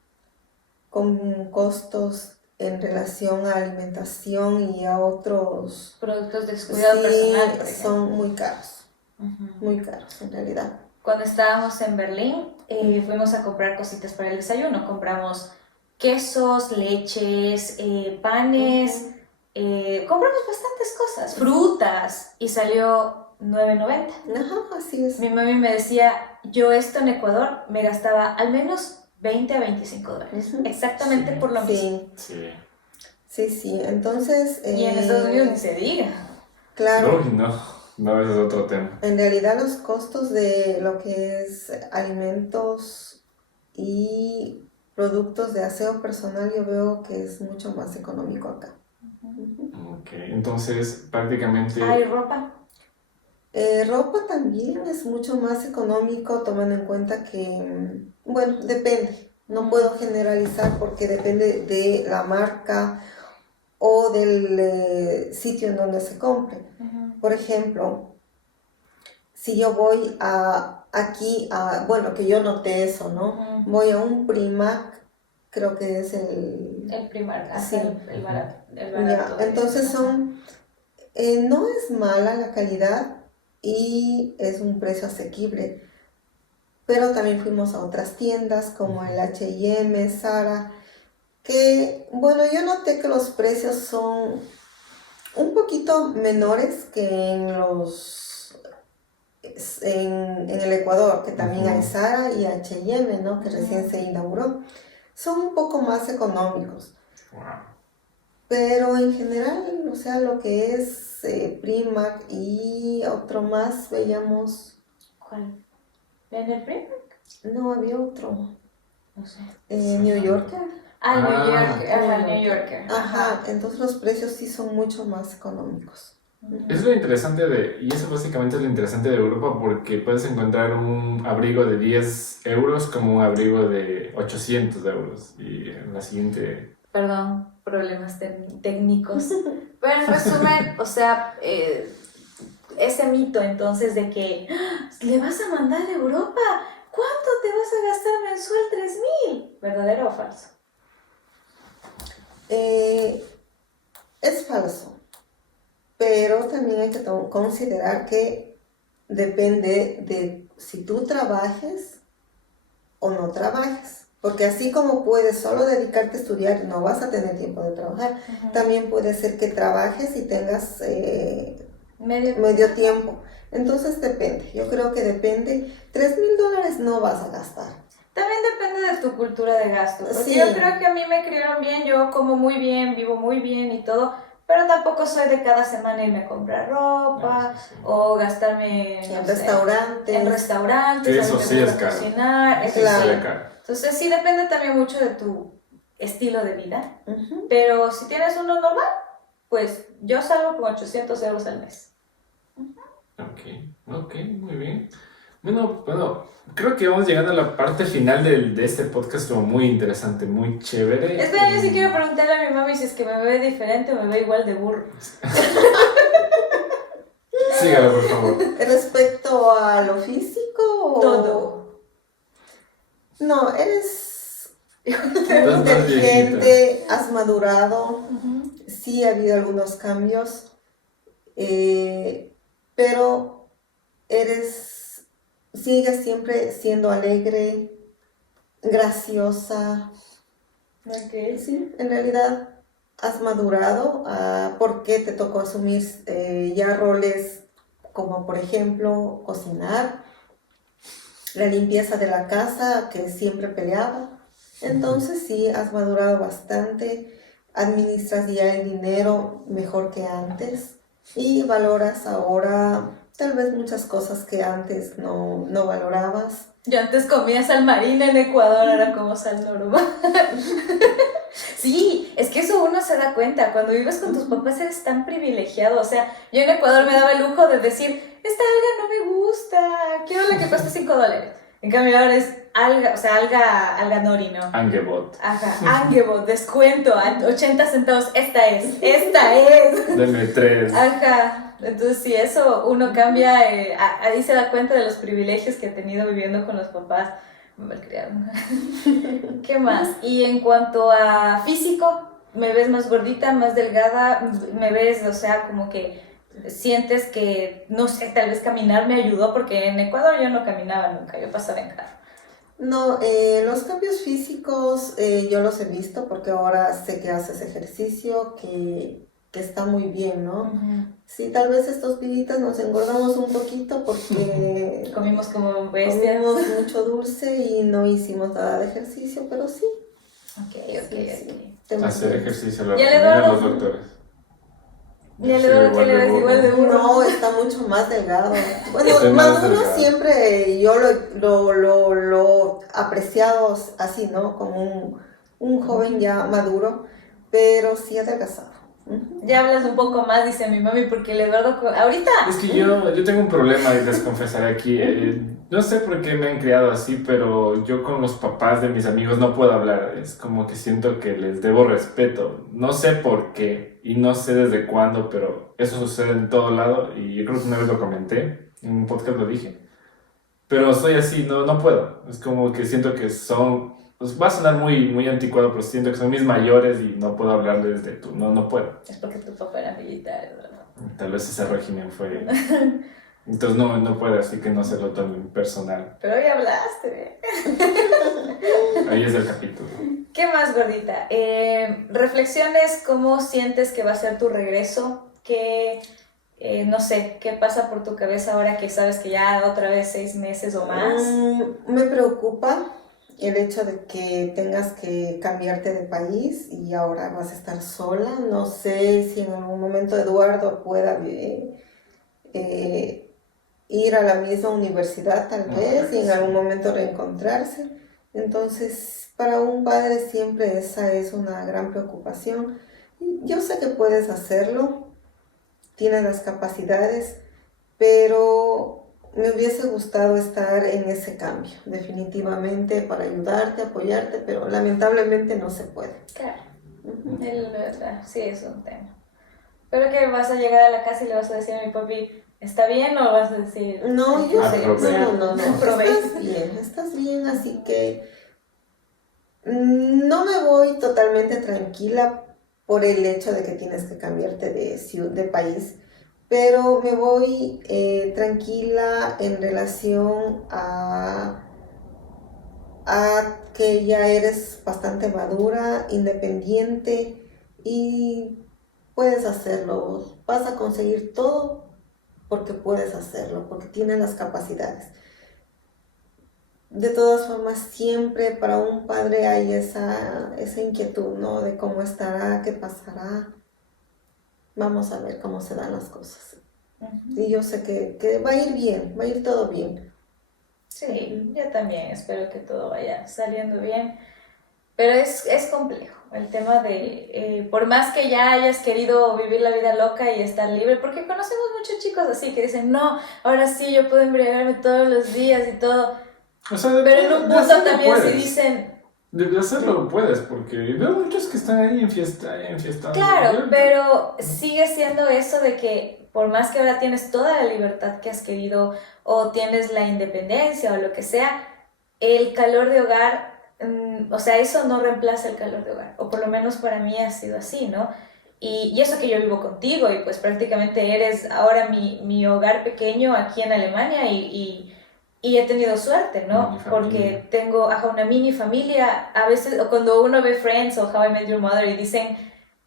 costos en relación a alimentación y a otros productos de cuidado personal, por ejemplo. Son muy caros, muy caros en realidad. Cuando estábamos en Berlín, fuimos a comprar cositas para el desayuno. Compramos quesos, leches, panes, compramos bastantes cosas, frutas, y salió $9.90. Ajá, así es. Mi mami me decía, yo esto en Ecuador me gastaba al menos $20 a $25. Exactamente por lo mismo. Sí, entonces... y en Estados Unidos ni se diga. Claro. No, ese es otro tema. En realidad los costos de lo que es alimentos y productos de aseo personal yo veo que es mucho más económico acá. Ok, entonces prácticamente... ¿Hay ropa? Ropa también es mucho más económico, tomando en cuenta que, bueno, depende. No puedo generalizar porque depende de la marca o del sitio en donde se compre. Por ejemplo, si yo voy bueno, que yo noté eso, ¿no? Voy a un Primark, creo que es el Primark, sí. el barato. Ya, entonces no es mala la calidad y es un precio asequible, pero también fuimos a otras tiendas como el H&M, Zara, que, bueno, yo noté que los precios son un poquito menores que en el Ecuador, que también hay Zara y H&M, ¿no? Que recién se inauguró. son un poco más económicos. Wow. Pero en general, o sea, lo que es Primark y otro más, veíamos, ¿Cuál? ¿En el Primark? no había otro, No sé. New Yorker. New Yorker. Ajá, New New Yorker. Ajá, entonces los precios sí son mucho más económicos. Es lo interesante y eso básicamente es lo interesante de Europa porque puedes encontrar un abrigo de 10 euros como un abrigo de 800 euros y en la siguiente... Perdón, problemas técnicos. Pero en resumen, o sea, ese mito entonces de que le vas a mandar a Europa, ¿cuánto te vas a gastar mensual? 3.000. ¿Verdadero o falso? Es falso, pero también hay que considerar que depende de si tú trabajes o no trabajes. Porque así como puedes solo dedicarte a estudiar y no vas a tener tiempo de trabajar, también puede ser que trabajes y tengas medio tiempo. Entonces depende, yo creo que depende. $3,000 no vas a gastar. También depende de tu cultura de gasto. Porque Sí. yo creo que a mí me criaron bien, yo como muy bien, vivo muy bien y todo, pero tampoco soy de cada semana irme a comprar ropa o gastarme En restaurantes. en restaurantes, Eso a mí me sí es gusta caro. cocinar, Sí, Claro. sale caro. Entonces sí depende también mucho de tu estilo de vida, Ujú. pero si tienes uno normal, pues yo salgo con 800 euros al mes. Ok, muy bien. Bueno, creo que vamos llegando a la parte final de este podcast como muy interesante, muy chévere. Espera, yo sí quiero preguntarle a mi mami si es que me ve diferente o me ve igual de burro. Sígalo, por favor. Respecto a lo físico, Todo. No, eres Estás más inteligente, has madurado, Ujú. sí ha habido algunos cambios, pero sigues siempre siendo alegre, graciosa. Ok. Sí, en realidad has madurado porque te tocó asumir ya roles como por ejemplo cocinar, la limpieza de la casa que siempre peleaba. Entonces sí, has madurado bastante, administras ya el dinero mejor que antes y valoras ahora tal vez muchas cosas que antes no valorabas. Yo antes comía sal marina en Ecuador, ahora como sal normal. Sí, es que eso uno se da cuenta. Cuando vives con tus papás eres tan privilegiado. O sea, yo en Ecuador me daba el lujo de decir, esta alga no me gusta, quiero la que cuesta $5. En cambio ahora es alga, o sea, alga nori, ¿no? Angebot. Ajá, Angebot, descuento, a 80 centavos, esta es. Deme 3. Ajá, entonces si eso uno cambia, ahí se da cuenta de los privilegios que ha tenido viviendo con los papás. Me malcriaron. ¿Qué más? Y en cuanto a físico, ¿me ves más gordita, más delgada? ¿Me ves, o sea, como que sientes que, no sé, tal vez caminar me ayudó? Porque en Ecuador yo no caminaba nunca, yo pasaba en carro. No, los cambios físicos yo los he visto porque ahora sé que haces ejercicio, que está muy bien, ¿no? Uh-huh. Sí, tal vez estos pibitas nos engordamos un poquito porque comimos como bestias. Comimos mucho dulce y no hicimos nada de ejercicio, pero sí. Ok. Hacer ejercicio lo ¿Y el recomiendan Eduardo? los doctores. ¿Y el Eduardo que le ves igual de burro? No, está mucho más delgado. Bueno, Estoy más Maduro delgado. siempre yo lo apreciado así, ¿no? Como un joven ya maduro, pero sí adelgazado. Ya hablas un poco más, dice mi mami, porque el Eduardo ahorita... Es que yo tengo un problema y les confesaré aquí. No sé por qué me han criado así, pero yo con los papás de mis amigos no puedo hablar. Es como que siento que les debo respeto. No sé por qué y no sé desde cuándo, pero eso sucede en todo lado y yo creo que una vez lo comenté, en un podcast lo dije. Pero soy así, no puedo. Es como que siento que son... Pues va a sonar muy anticuado, pero siento que son mis mayores y no puedo hablarles de tú. No puedo. Es porque tu papá era militar, Eduardo. Tal vez ese régimen fue... Entonces no puedo, así que no se lo tomen personal. Pero hoy hablaste. Ahí es el capítulo. ¿Qué más, gordita? Reflexiones, ¿cómo sientes que va a ser tu regreso? ¿Qué, no sé, qué pasa por tu cabeza ahora que sabes que ya otra vez 6 meses o más? Me preocupa el hecho de que tengas que cambiarte de país y ahora vas a estar sola. No sé si en algún momento Eduardo pueda ir a la misma universidad tal vez y en algún momento reencontrarse. Entonces, para un padre siempre esa es una gran preocupación. Yo sé que puedes hacerlo, tienes las capacidades, pero me hubiese gustado estar en ese cambio, definitivamente, para ayudarte, apoyarte, pero lamentablemente no se puede. Claro, sí es un tema. Pero que vas a llegar a la casa y le vas a decir a mi papi, ¿está bien o vas a decir? No, yo sé, no. Aprovecha. Estás bien, así que no me voy totalmente tranquila por el hecho de que tienes que cambiarte de país, pero me voy tranquila en relación a que ya eres bastante madura, independiente y puedes hacerlo. Vas a conseguir todo porque puedes hacerlo, porque tienes las capacidades. De todas formas, siempre para un padre hay esa inquietud, ¿no? De cómo estará, qué pasará. Vamos a ver cómo se dan las cosas. Y yo sé que va a ir bien, va a ir todo bien. Sí, yo también espero que todo vaya saliendo bien. Pero es complejo el tema de, por más que ya hayas querido vivir la vida loca y estar libre, porque conocemos muchos chicos así que dicen, no, ahora sí yo puedo embriagarme todos los días y todo. O sea, pero en un punto también puedes. sí dicen... De hacerlo puedes, porque veo muchos que están ahí enfiestados. Claro, pero sigue siendo eso de que por más que ahora tienes toda la libertad que has querido o tienes la independencia o lo que sea, el calor de hogar, o sea, eso no reemplaza el calor de hogar, o por lo menos para mí ha sido así, ¿no? Y eso que yo vivo contigo y pues prácticamente eres ahora mi hogar pequeño aquí en Alemania y he tenido suerte, ¿no? Porque tengo una mini familia. A veces, o cuando uno ve Friends o How I Met Your Mother y dicen,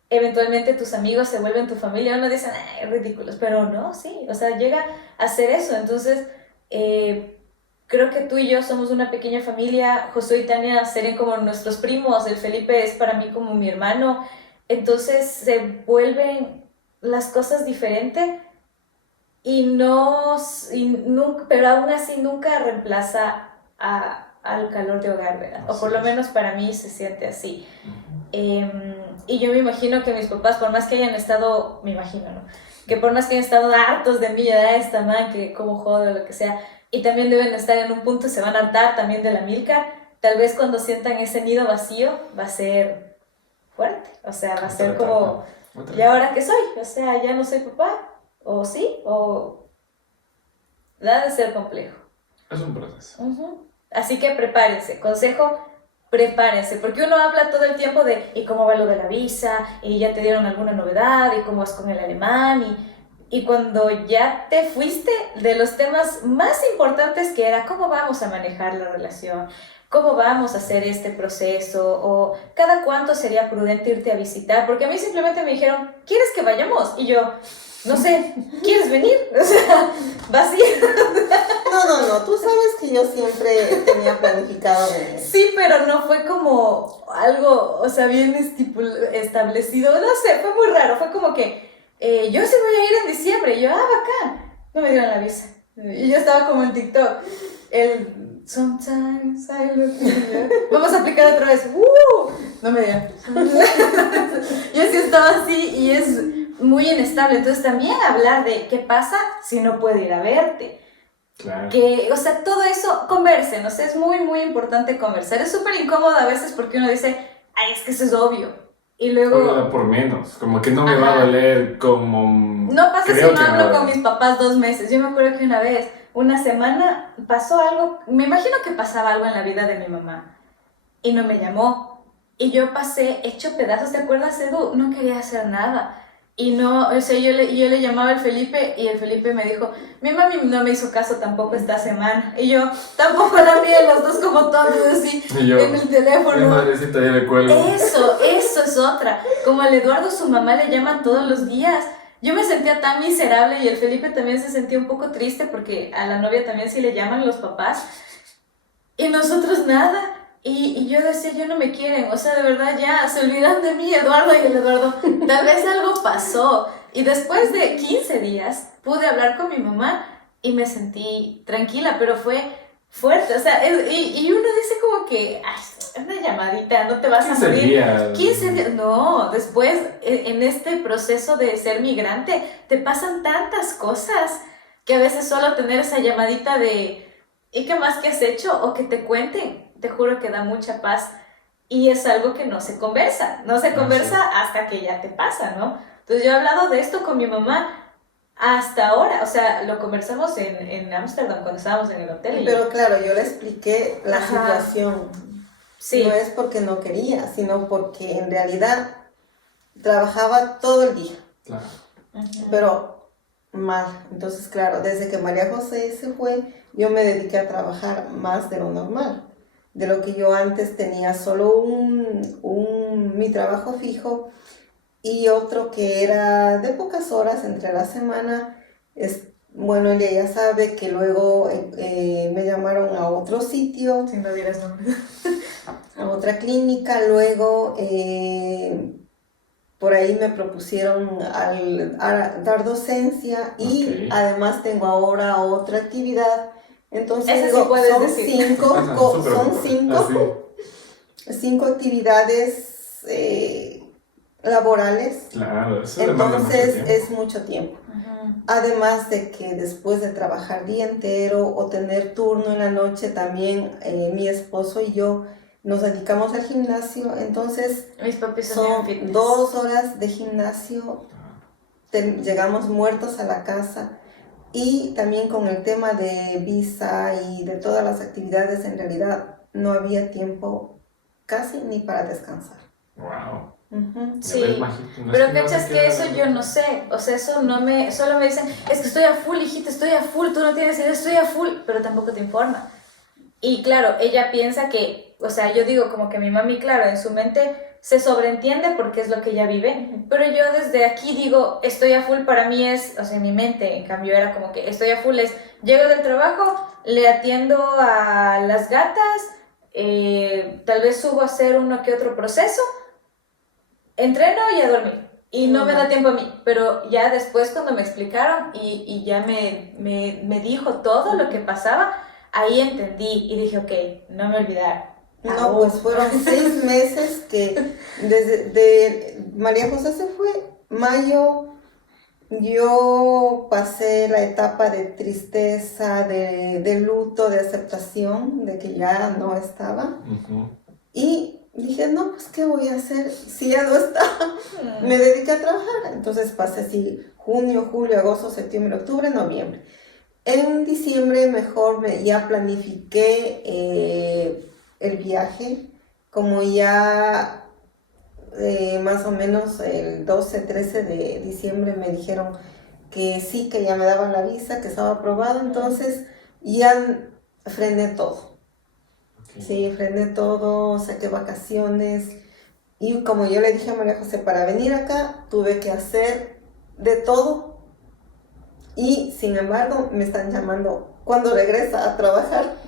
eventualmente tus amigos se vuelven tu familia, uno dice, ay, ridículos, pero no, sí, o sea, llega a ser eso. Entonces, creo que tú y yo somos una pequeña familia. Josué y Tania serían como nuestros primos, el Felipe es para mí como mi hermano. Entonces, se vuelven las cosas diferentes. Pero aún así nunca reemplaza al calor de hogar, ¿verdad? O por lo menos para mí se siente así. Y yo me imagino que mis papás, por más que hayan estado, me imagino, ¿no? Que por más que hayan estado hartos de mí, de esta man, que como jodo o lo que sea, y también deben estar en un punto, se van a hartar también de la Milka, tal vez cuando sientan ese nido vacío, va a ser fuerte. O sea, va a ser como, ¿y ahora qué soy? O sea, ya no soy papá. O sí, o da de ser complejo. Es un proceso. Así que prepárense, consejo, prepárense, porque uno habla todo el tiempo de ¿y cómo va lo de la visa? ¿Y ya te dieron alguna novedad? ¿Y cómo vas con el alemán? Y cuando ya te fuiste de los temas más importantes que era ¿cómo vamos a manejar la relación? ¿Cómo vamos a hacer este proceso? ¿O cada cuánto sería prudente irte a visitar? Porque a mí simplemente me dijeron, ¿quieres que vayamos? Y yo, no sé, ¿quieres venir? O sea, vacío. No, tú sabes que yo siempre tenía planificado venir. Sí, pero no fue como algo, o sea, bien establecido. No sé, fue muy raro. Fue como que, yo sí voy a ir en diciembre. Y yo, bacán. No me dieron la visa. Y yo estaba como en TikTok. Sometimes I look at you. Vamos a aplicar otra vez. No me dieron. Yo sí estaba así y es muy inestable. Entonces también hablar de qué pasa si no puedo ir a verte. Claro. Que, o sea, todo eso, conversen, o sea, es muy, muy importante conversar. Es súper incómodo a veces porque uno dice, ay, es que eso es obvio. Y luego... Solo por menos, como que no me va a doler como... No pasa si no hablo con mis papás 2 meses. Yo me acuerdo que una vez, una semana, pasó algo, me imagino que pasaba algo en la vida de mi mamá. Y no me llamó. Y yo pasé hecho pedazos, ¿te acuerdas, Edu? No quería hacer nada. Y no, o sea, yo le llamaba al Felipe y el Felipe me dijo, mi mami no me hizo caso tampoco esta semana. Y yo, tampoco la mía, los dos como todos así, yo, en el teléfono. Mi madrecita ya le cuelgo. Eso es otra. Como al Eduardo su mamá le llaman todos los días. Yo me sentía tan miserable y el Felipe también se sentía un poco triste porque a la novia también sí le llaman los papás. Y nosotros nada. Y yo decía, yo no me quieren, o sea, de verdad ya se olvidan de mí, Eduardo y el Eduardo. Tal vez algo pasó. Y después de 15 días pude hablar con mi mamá y me sentí tranquila, pero fue fuerte. O sea, y uno dice como que, ay, una llamadita, no te vas a 15 morir. días. 15 días. No, después en este proceso de ser migrante te pasan tantas cosas que a veces solo tener esa llamadita de ¿y qué más que has hecho? O que te cuenten, te juro que da mucha paz. Y es algo que no se conversa hasta que ya te pasa, ¿no? Entonces yo he hablado de esto con mi mamá hasta ahora, o sea, lo conversamos en Ámsterdam cuando estábamos en el hotel. Pero claro, yo le expliqué la Ajá. situación. Sí. No es porque no quería, sino porque en realidad trabajaba todo el día. Claro. Pero mal. Entonces, claro, desde que María José se fue, yo me dediqué a trabajar más de lo normal. De lo que yo antes tenía solo mi trabajo fijo y otro que era de pocas horas entre la semana. Bueno, ella ya sabe que luego me llamaron a otro sitio. Si no dirás nombres. A otra clínica, luego por ahí me propusieron a dar docencia y además tengo ahora otra actividad. Entonces Ese sí puedes son decir. cinco actividades laborales. Claro, eso demanda mucho Entonces tiempo. es mucho tiempo. Además de que después de trabajar día entero o tener turno en la noche, también mi esposo y yo nos dedicamos al gimnasio. Entonces Mis papis son fitness. 2 horas de gimnasio, llegamos muertos a la casa. Y también con el tema de visa y de todas las actividades, en realidad no había tiempo casi ni para descansar. Wow. Sí, pero cachas que eso yo no sé, o sea, eso no me, solo me dicen, es que estoy a full, hijita, estoy a full, tú no tienes idea, estoy a full, pero tampoco te informa. Y claro, ella piensa que, o sea, yo digo como que mi mami, claro, en su mente se sobreentiende porque es lo que ella vive, pero yo desde aquí digo, estoy a full para mí es, o sea, en mi mente, en cambio era como que estoy a full es, llego del trabajo, le atiendo a las gatas, tal vez subo a hacer uno que otro proceso, entreno y a dormir. Y no me da tiempo a mí, pero ya después cuando me explicaron y ya me dijo todo lo que pasaba, ahí entendí y dije, ok, no me olvidar. No, pues fueron 6 meses que desde María José se fue, mayo, yo pasé la etapa de tristeza, de luto, de aceptación, de que ya no estaba. Y dije, no, pues ¿qué voy a hacer si ya no está? Me dediqué a trabajar. Entonces pasé así junio, julio, agosto, septiembre, octubre, noviembre. En diciembre mejor ya planifiqué el viaje, como ya más o menos el 12, 13 de diciembre me dijeron que sí, que ya me daban la visa, que estaba aprobado, entonces ya frené todo. Sí, frené todo, saqué vacaciones y como yo le dije a María José, para venir acá tuve que hacer de todo y sin embargo me están llamando cuando regresa a trabajar.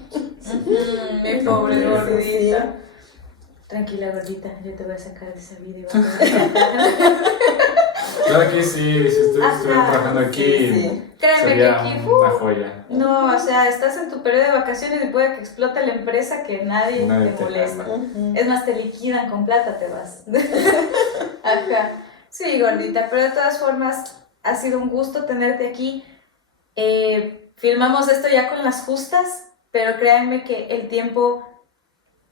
Mi pobre gordita. Sí. Tranquila, gordita, yo te voy a sacar de ese video. Claro que sí, si estuviera trabajando aquí, sí. Créeme sería que aquí, una joya. no, o sea, estás en tu periodo de vacaciones y puede que explote la empresa que nadie te molesta. Es más, te liquidan con plata, te vas. Ajá. Sí, gordita, pero de todas formas, ha sido un gusto tenerte aquí. Filmamos esto ya con las justas, pero créanme que el tiempo,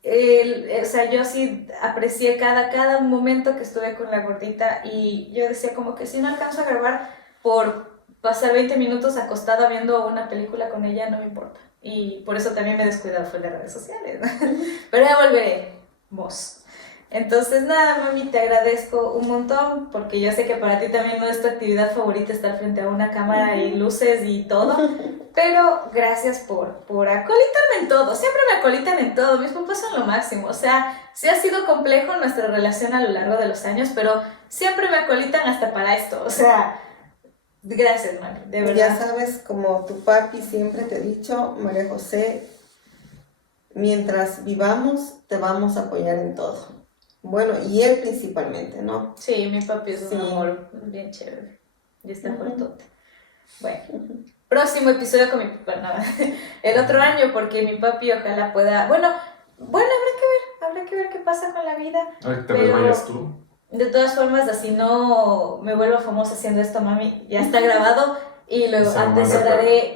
o sea, yo sí aprecié cada momento que estuve con la gordita y yo decía como que si no alcanzo a grabar por pasar 20 minutos acostada viendo una película con ella, no me importa. Y por eso también me he descuidado fue de redes sociales, ¿no? Pero ya volveremos. Entonces, nada, mami, te agradezco un montón, porque yo sé que para ti también no es tu actividad favorita estar frente a una cámara y luces y todo, pero gracias por acolitarme en todo. Siempre me acolitan en todo, mis papás son lo máximo. O sea, sí ha sido complejo nuestra relación a lo largo de los años, pero siempre me acolitan hasta para esto. O sea, gracias, mami, de verdad. Ya sabes, como tu papi siempre te he dicho, María José mientras vivamos, te vamos a apoyar en todo. Bueno, y él principalmente, ¿no? Sí, mi papi es Sí. un amor bien chévere. Y está fuertote. Bueno, próximo episodio con mi papá, no, el otro año, porque mi papi ojalá pueda. Bueno, habrá que ver qué pasa con la vida. Ahorita tal vez Pero- vayas tú. De todas formas, así no me vuelvo famosa haciendo esto, mami. Ya está grabado y lo Y se lo manda atesoraré,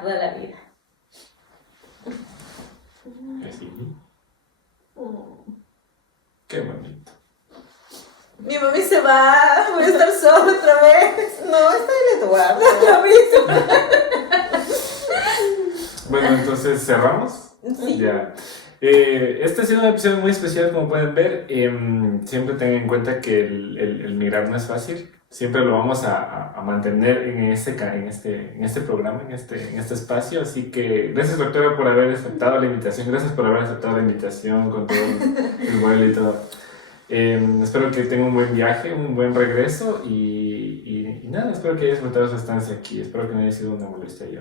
toda la vida. Así. Qué bonito. Mi mami se va, voy a estar sola otra vez. No, está el Eduardo. Lo mismo. Bueno, entonces cerramos. Sí. Ya. Este ha sido un episodio muy especial, como pueden ver. Siempre tengan en cuenta que el migrar no es fácil. Siempre lo vamos a mantener en este programa, en este espacio. Así que gracias, doctora, por haber aceptado la invitación. Gracias por haber aceptado la invitación con todo el vuelo y todo. Espero que tenga un buen viaje, un buen regreso y nada, espero que haya disfrutado su estancia aquí. Espero que no haya sido una molestia yo.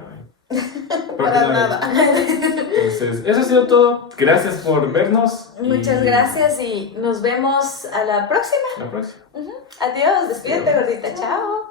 Para nada. Entonces, eso ha sido todo. Gracias por vernos. Muchas gracias y nos vemos a la próxima. La próxima. Adiós, despídete, gordita. Chao.